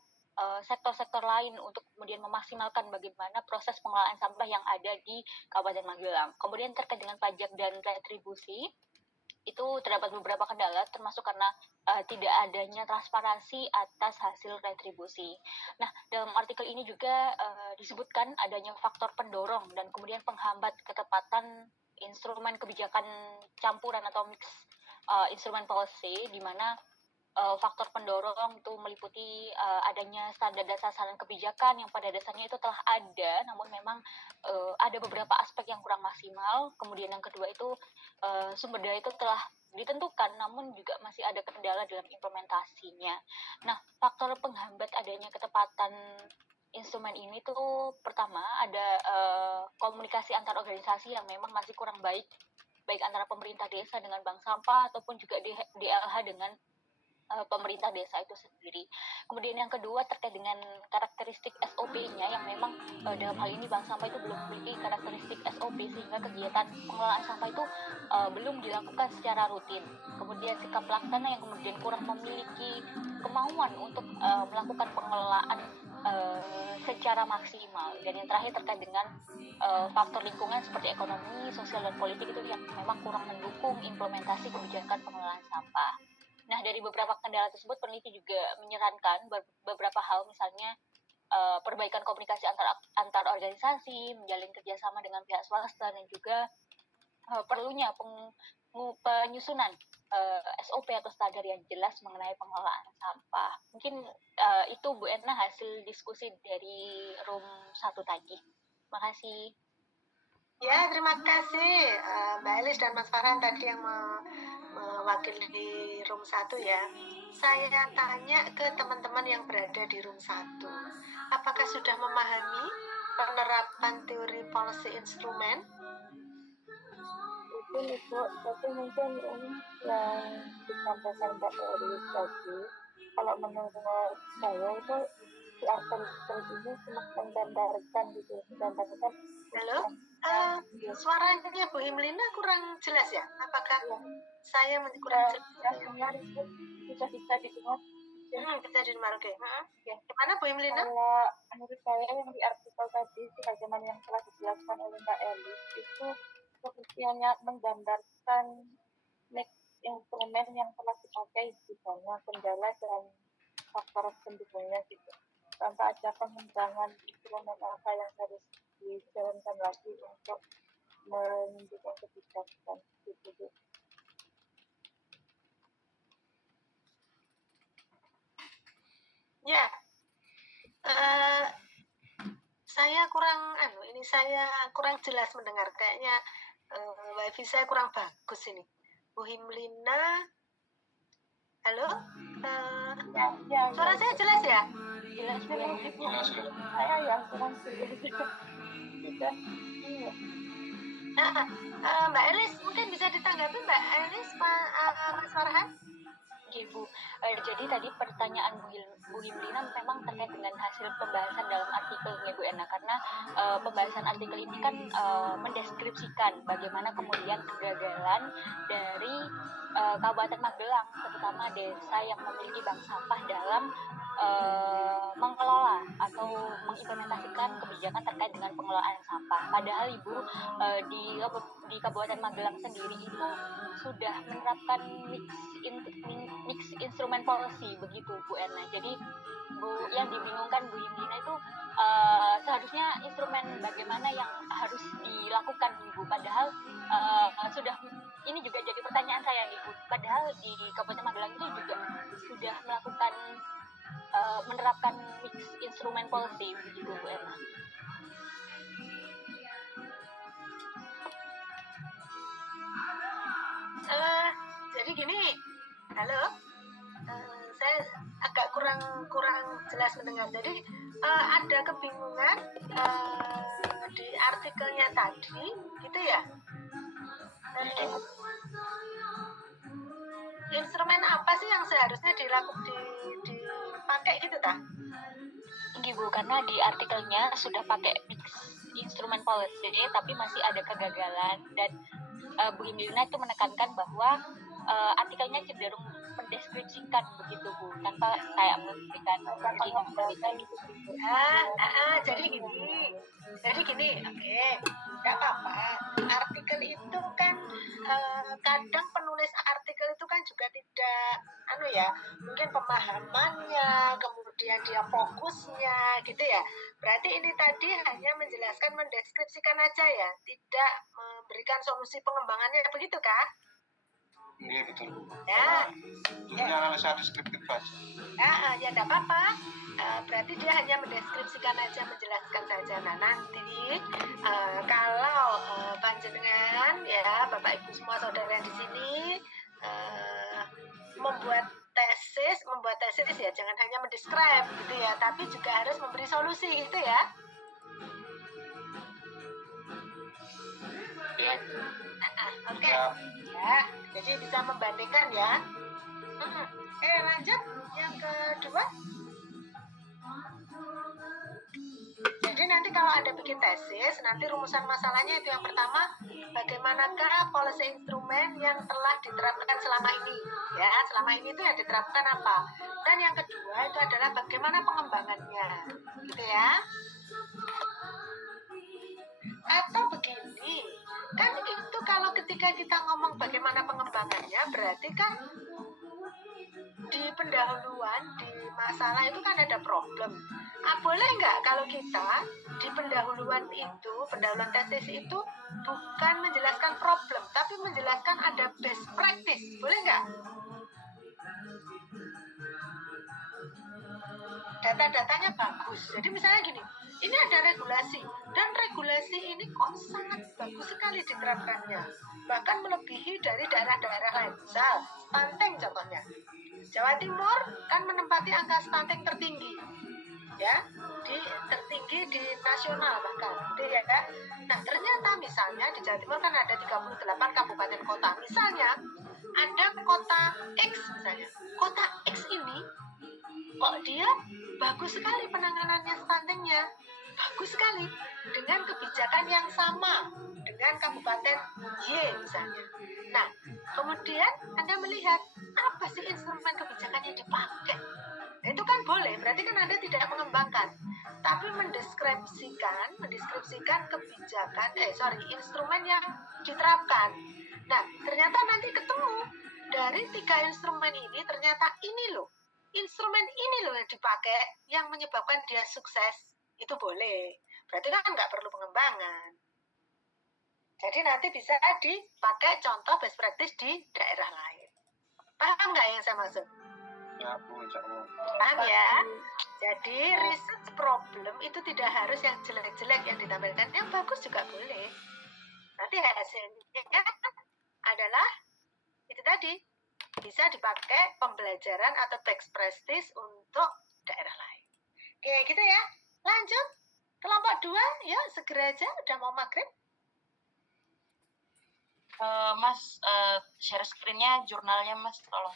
sektor-sektor lain untuk kemudian memaksimalkan bagaimana proses pengelolaan sampah yang ada di Kabupaten Magelang. Kemudian terkait dengan pajak dan retribusi, itu terdapat beberapa kendala termasuk karena tidak adanya transparansi atas hasil retribusi. Nah, dalam artikel ini juga disebutkan adanya faktor pendorong dan kemudian penghambat ketepatan instrumen kebijakan campuran atau mix instrumen policy, di mana faktor pendorong itu meliputi adanya standar dan sasaran kebijakan yang pada dasarnya itu telah ada, namun memang ada beberapa aspek yang kurang maksimal. Kemudian yang kedua itu sumber daya itu telah ditentukan, namun juga masih ada kendala dalam implementasinya. Nah, faktor penghambat adanya ketepatan instrumen ini tuh pertama ada komunikasi antar organisasi yang memang masih kurang baik antara pemerintah desa dengan bank sampah ataupun juga DLH dengan pemerintah desa itu sendiri. Kemudian yang kedua terkait dengan karakteristik SOP-nya yang memang dalam hal ini bank sampah itu belum memiliki karakteristik SOP sehingga kegiatan pengelolaan sampah itu belum dilakukan secara rutin. Kemudian sikap pelaksana yang kemudian kurang memiliki kemauan untuk melakukan pengelolaan secara maksimal. Dan yang terakhir terkait dengan faktor lingkungan seperti ekonomi, sosial, dan politik itu yang memang kurang mendukung implementasi kebijakan pengelolaan sampah. Nah, dari beberapa kendala tersebut, peneliti juga menyarankan beberapa hal, misalnya perbaikan komunikasi antar organisasi, menjalin kerjasama dengan pihak swasta, dan juga perlunya penyusunan SOP atau standar yang jelas mengenai pengelolaan sampah. Mungkin itu Bu Erna hasil diskusi dari room 1 tadi. Terima kasih. Ya, terima kasih Mbak Elis dan Mas Farhan tadi yang mewakili room 1 ya. Saya tanya ke teman-teman yang berada di room 1. Apakah sudah memahami penerapan teori policy instrumen? Itu Ibu, tapi mungkin ini yang disampaikan Mbak Elis tadi, kalau menurut saya itu di artikel ini cuma menggambarkan gitu, menggambarkan. Halo? Suaranya Bu Himlina kurang jelas ya? Apakah saya kurang jelas? Ya, dengar Ibu, bisa didengar. Bisa didengar, oke. Gimana Bu Himlina? Kalau menurut saya yang di artikel tadi, sebagaimana yang telah dijelaskan oleh Mbak Elis, itu sepertinya menggambarkan mix instrumen yang telah dipakai di banyak kendala dan faktor pendukungnya gitu. Tanpa ada pengembangan instrumen apa yang harus dijalankan lagi untuk mendukung kebijakan gitu. Ya, saya kurang jelas mendengar. Kayaknya wifi saya kurang bagus ini. Bu Himlina, halo? Suara saya jelas ya? Jelas. Saya yang kurang jelas. Mbak Elis, mungkin bisa ditanggapi Mbak Elis, Mas Farhan? Bu. Jadi tadi pertanyaan Bu Himlina memang terkait dengan hasil pembahasan dalam artikelnya Bu Ena, karena pembahasan artikel ini kan mendeskripsikan bagaimana kemudian kegagalan dari Kabupaten Magelang, terutama desa yang memiliki bank sampah dalam mengelola atau mengimplementasikan kebijakan terkait dengan pengelolaan sampah. Padahal Ibu di Kabupaten Magelang sendiri itu sudah menerapkan mix instrumen policy begitu Bu Erna. Jadi yang dibingungkan Bu Himlina itu seharusnya instrumen bagaimana yang harus dilakukan Ibu. Padahal sudah, ini juga jadi pertanyaan saya Ibu. Padahal di Kabupaten Magelang itu juga sudah melakukan menerapkan mix instrumen policy begitu Bu Erna. Jadi gini, halo, saya agak kurang jelas mendengar. Jadi ada kebingungan di artikelnya tadi, gitu ya? Instrumen apa sih yang seharusnya dipakai gitu tak? Bu, karena di artikelnya sudah pakai mix instrumen policy, tapi masih ada kegagalan, dan Bu Himlina itu menekankan bahwa artikelnya cenderung mendeskripsikan begitu Bu, tanpa kayak memberikan pengembangan gitu. Jadi gini, oke, nggak apa-apa. Artikel itu kan kadang penulis artikel itu kan juga tidak, mungkin pemahamannya, kemudian dia fokusnya, gitu ya. Berarti ini tadi hanya menjelaskan, mendeskripsikan aja ya, tidak memberikan solusi pengembangannya, begitu kah? Iya betul Bu. Ya. Ini analisa deskriptif aja. Ya tidak apa-apa. Berarti dia hanya mendeskripsikan aja, menjelaskan saja. Nah nanti kalau panjenengan ya Bapak Ibu semua saudara yang di sini membuat tesis ya, jangan hanya mendescribe gitu ya, tapi juga harus memberi solusi gitu ya. Ya. Oke. Ya, jadi bisa membandingkan ya. Lanjut yang kedua. Jadi nanti kalau Anda bikin tesis, nanti rumusan masalahnya itu yang pertama, bagaimanakah policy instrumen yang telah diterapkan selama ini? Ya, selama ini itu yang diterapkan apa? Dan yang kedua itu adalah bagaimana pengembangannya, gitu ya. Atau begini, kan itu kalau ketika kita ngomong bagaimana pengembangannya, berarti kan di pendahuluan, di masalah itu kan ada problem. Boleh nggak kalau kita di pendahuluan tesis itu bukan menjelaskan problem, tapi menjelaskan ada best practice, boleh nggak? Data-datanya bagus. Jadi misalnya gini, ini ada regulasi, Dan regulasi ini kok sangat bagus sekali diterapkannya, bahkan melebihi dari daerah-daerah lain. Misal, stunting contohnya. Jawa Timur kan menempati angka stunting tertinggi, ya, tertinggi di nasional bahkan, gitu ya kan. Nah, ternyata misalnya di Jawa Timur kan ada 38 kabupaten kota. Misalnya ada kota X misalnya. Kota X ini kok dia bagus sekali penanganannya stuntingnya, bagus sekali dengan kebijakan yang sama dengan kabupaten Y misalnya. Nah, kemudian Anda melihat apa sih instrumen kebijakan yang dipakai. Nah, itu kan boleh, berarti kan Anda tidak mengembangkan, tapi mendeskripsikan kebijakan, instrumen yang diterapkan. Nah, ternyata nanti ketemu dari 3 instrumen ini, ternyata ini loh, instrumen ini loh yang dipakai yang menyebabkan dia sukses. Itu boleh, berarti kan nggak perlu pengembangan. Jadi nanti bisa dipakai contoh best practice di daerah lain. Paham nggak yang saya maksud? Ya, Bu, insya Allah. Paham ya? Jadi research problem itu tidak harus yang jelek-jelek yang ditampilkan, yang bagus juga boleh. Nanti hasilnya adalah itu tadi, bisa dipakai pembelajaran atau best practice untuk daerah lain. Oke, gitu ya. Lanjut kelompok 2, ya segera aja, udah mau maghrib. Mas, share screen-nya, jurnalnya Mas, tolong.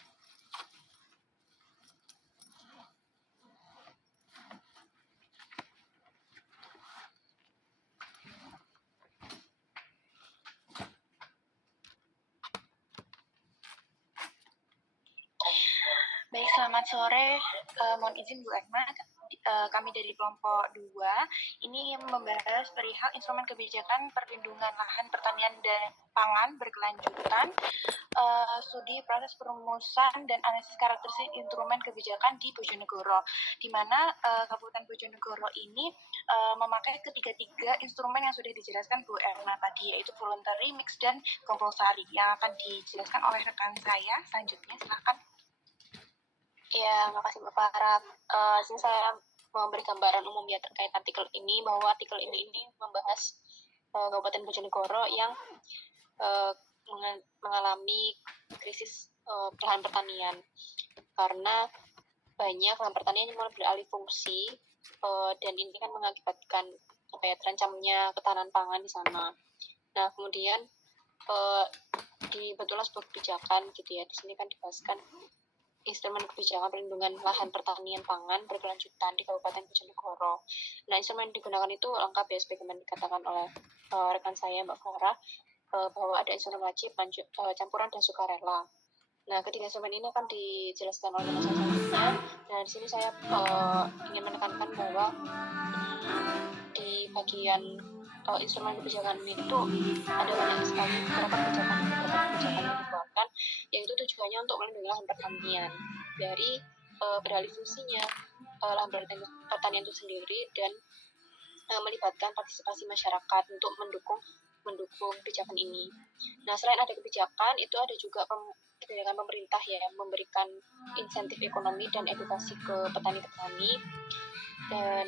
Baik, selamat sore. Mohon izin Bu Ekma, kami dari kelompok 2 ini membahas perihal instrumen kebijakan perlindungan lahan pertanian dan pangan berkelanjutan, studi proses perumusan dan analisis karakteristik instrumen kebijakan di Bojonegoro, di mana Kabupaten Bojonegoro ini memakai ketiga instrumen yang sudah dijelaskan Bu Erna tadi, yaitu voluntary, mix, dan compulsory, yang akan dijelaskan oleh rekan saya selanjutnya. Silakan. Ya, makasih Bapak Harap. Sini saya memberi gambaran umum ya terkait artikel ini, bahwa artikel ini membahas Kabupaten Bojonegoro yang mengalami krisis lahan pertanian, karena banyak lahan pertanian yang mulai beralih fungsi, dan ini kan mengakibatkan terancamnya ketahanan pangan di sana. Nah, kemudian dibentuklah sebuah kebijakan gitu ya. Di sini kan dibahaskan instrumen kebijakan perlindungan lahan pertanian pangan berkelanjutan di Kabupaten Bojonegoro. Nah, instrumen yang digunakan itu lengkap ya, sebagaimana dikatakan oleh rekan saya Mbak Farah, bahwa ada instrumen wajib, campuran, dan sukarela. Nah, ketiga instrumen ini akan dijelaskan oleh rekan saya selanjutnya. Nah, di sini saya ingin menekankan bahwa di bagian instrumen kebijakan itu ada banyak sekali beberapa kebijakan yang dibuatkan, yaitu tujuannya untuk melindungi lahan pertanian dari beralih fungsinya lahan pertanian itu sendiri, dan melibatkan partisipasi masyarakat untuk mendukung kebijakan ini. Nah, selain ada kebijakan, itu ada juga kebijakan pemerintah ya, memberikan insentif ekonomi dan edukasi ke petani-petani, dan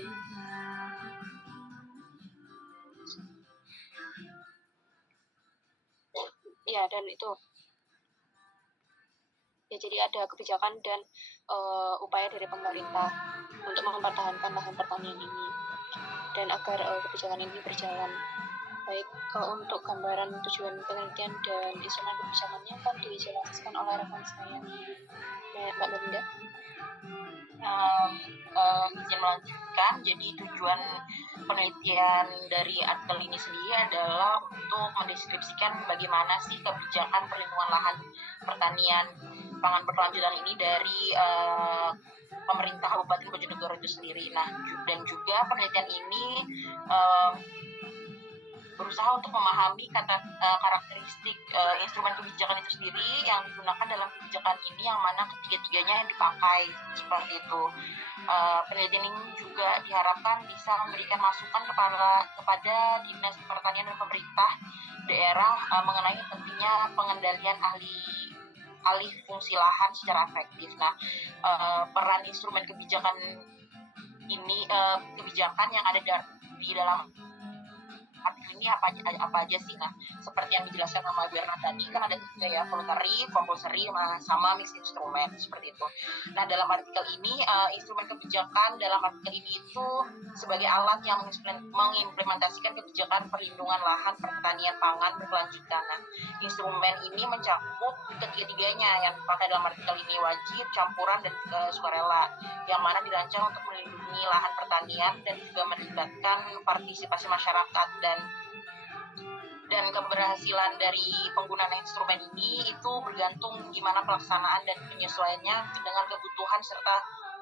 ya, dan itu ya, jadi ada kebijakan dan upaya dari pemerintah untuk mempertahankan lahan pertanian ini, dan agar kebijakan ini berjalan baik. Untuk gambaran tujuan penelitian dan instrumen kebijakannya akan dijelaskan oleh rekan saya, Mbak Belinda. Izin melanjutkan. Jadi tujuan penelitian dari artikel ini sendiri adalah untuk mendeskripsikan bagaimana sih kebijakan perlindungan lahan pertanian pangan berkelanjutan ini dari pemerintah Kabupaten Bojonegoro itu sendiri. Nah, dan juga penelitian ini berusaha untuk memahami karakteristik instrumen kebijakan itu sendiri yang digunakan dalam kebijakan ini, yang mana ketiga-tiganya yang dipakai seperti itu. Penelitian ini juga diharapkan bisa memberikan masukan kepada Dinas Pertanian dan pemerintah daerah mengenai pentingnya pengendalian alih fungsi lahan secara efektif. Nah, peran instrumen kebijakan ini, kebijakan yang ada di dalam artikel ini apa aja sih. Nah, seperti yang dijelaskan sama Berna tadi kan ada tiga ya, voluntary, compulsory, sama mixed instrument seperti itu. Nah, dalam artikel ini instrumen kebijakan dalam artikel ini itu sebagai alat yang mengimplementasikan kebijakan perlindungan lahan pertanian pangan berkelanjutan. Nah, instrumen ini mencakup ketiga-tiganya yang dipakai dalam artikel ini, wajib, campuran, dan sukarela, yang mana dirancang untuk melindungi lahan pertanian dan juga melibatkan partisipasi masyarakat, dan keberhasilan dari penggunaan instrumen ini itu bergantung gimana pelaksanaan dan penyesuaiannya dengan kebutuhan serta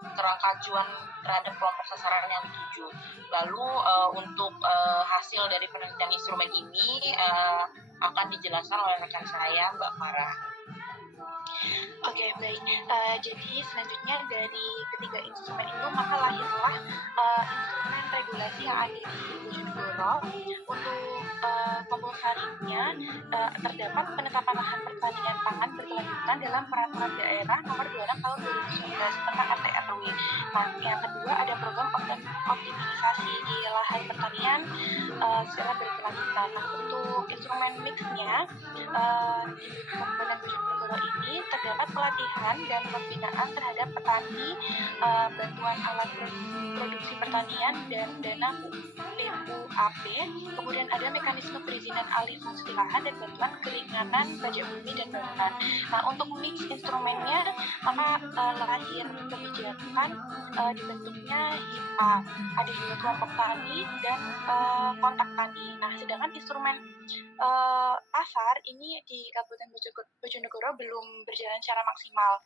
kerangkaian terhadap kelompok sasaran yang dituju. Lalu untuk hasil dari penelitian instrumen ini akan dijelaskan oleh rekan saya, Mbak Farah. Oke, baik. Jadi selanjutnya dari ketiga instrumen itu maka lahirlah instrumen regulasi yang ada di Bojonegoro. Untuk kompulsorinya terdapat penetapan lahan pertanian pangan berkelanjutan dalam peraturan daerah nomor 26 tahun 2019 tentang RT/RW. Nah, yang kedua ada program optimisasi di lahan pertanian secara berkelanjutan. Nah, untuk instrumen mixnya di Kabupaten Bojonegoro ini terdapat pelatihan dan pembinaan terhadap petani, bantuan alat produksi pertanian dan dana PUAP, kemudian ada mekanisme perizinan alih fungsi lahan dan bantuan keringanan pajak bumi dan bangunan. Nah, untuk mix instrumennya maka lahir kebijakan dibentuknya HIPA, ada juga kelompok tani dan kontak tani. Nah, sedangkan instrumen pasar ini di Kabupaten Bojonegoro belum berjalan secara maksimal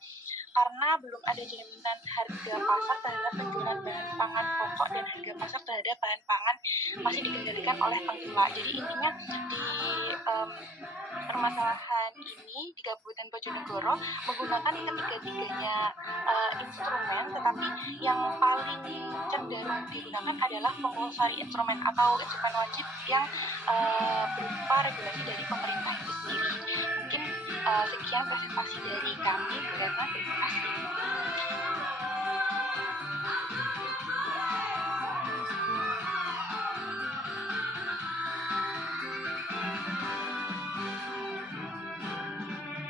karena belum ada jaminan harga pasar terhadap penjualan bahan pangan pokok dan harga pasar terhadap bahan pangan masih dikendalikan oleh pengelola. Jadi intinya di permasalahan ini di Kabupaten Bojonegoro menggunakan ketiga-tiganya instrumen, tetapi yang paling cenderung digunakan adalah compulsory instrumen atau instrumen wajib yang berupa regulasi dari pemerintah itu sendiri. Mungkin sekian presentasi dari kami, karena terima kasih.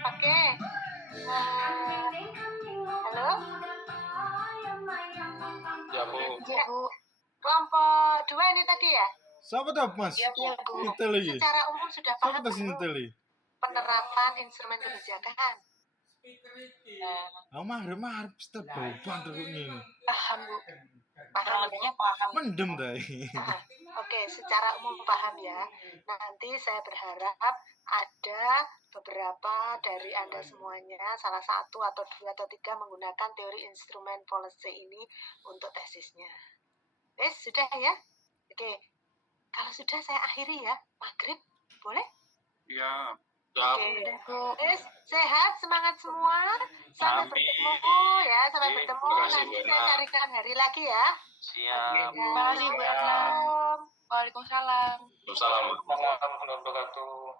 Oke. Halo? Ya, Bu. Ya, Bu. Kelompok 2 ini tadi ya? Siapa tuh, Mas? Ya, Bu. Nyetel lagi. Secara umum sudah Siapa paham tuh si belum nyetel? penerapan instrumen kebijakan? Mahar pasti bau banget ini. Paham, Bu. Paham ya? Paham. Mendem dah. Oke, secara umum paham ya. Nanti saya berharap ada beberapa dari Anda semuanya, salah satu atau dua atau tiga menggunakan teori instrumen policy ini untuk tesisnya. Sudah ya? Oke, kalau sudah saya akhiri ya. Maghrib, boleh? Ya. Oke, sehat, semangat semua. Sampai bertemu ya, sampai bertemu. Nanti saya carikan hari lagi ya. Siap. Terima kasih, Bu. Waalaikumsalam. Assalamualaikum warahmatullahi wabarakatuh.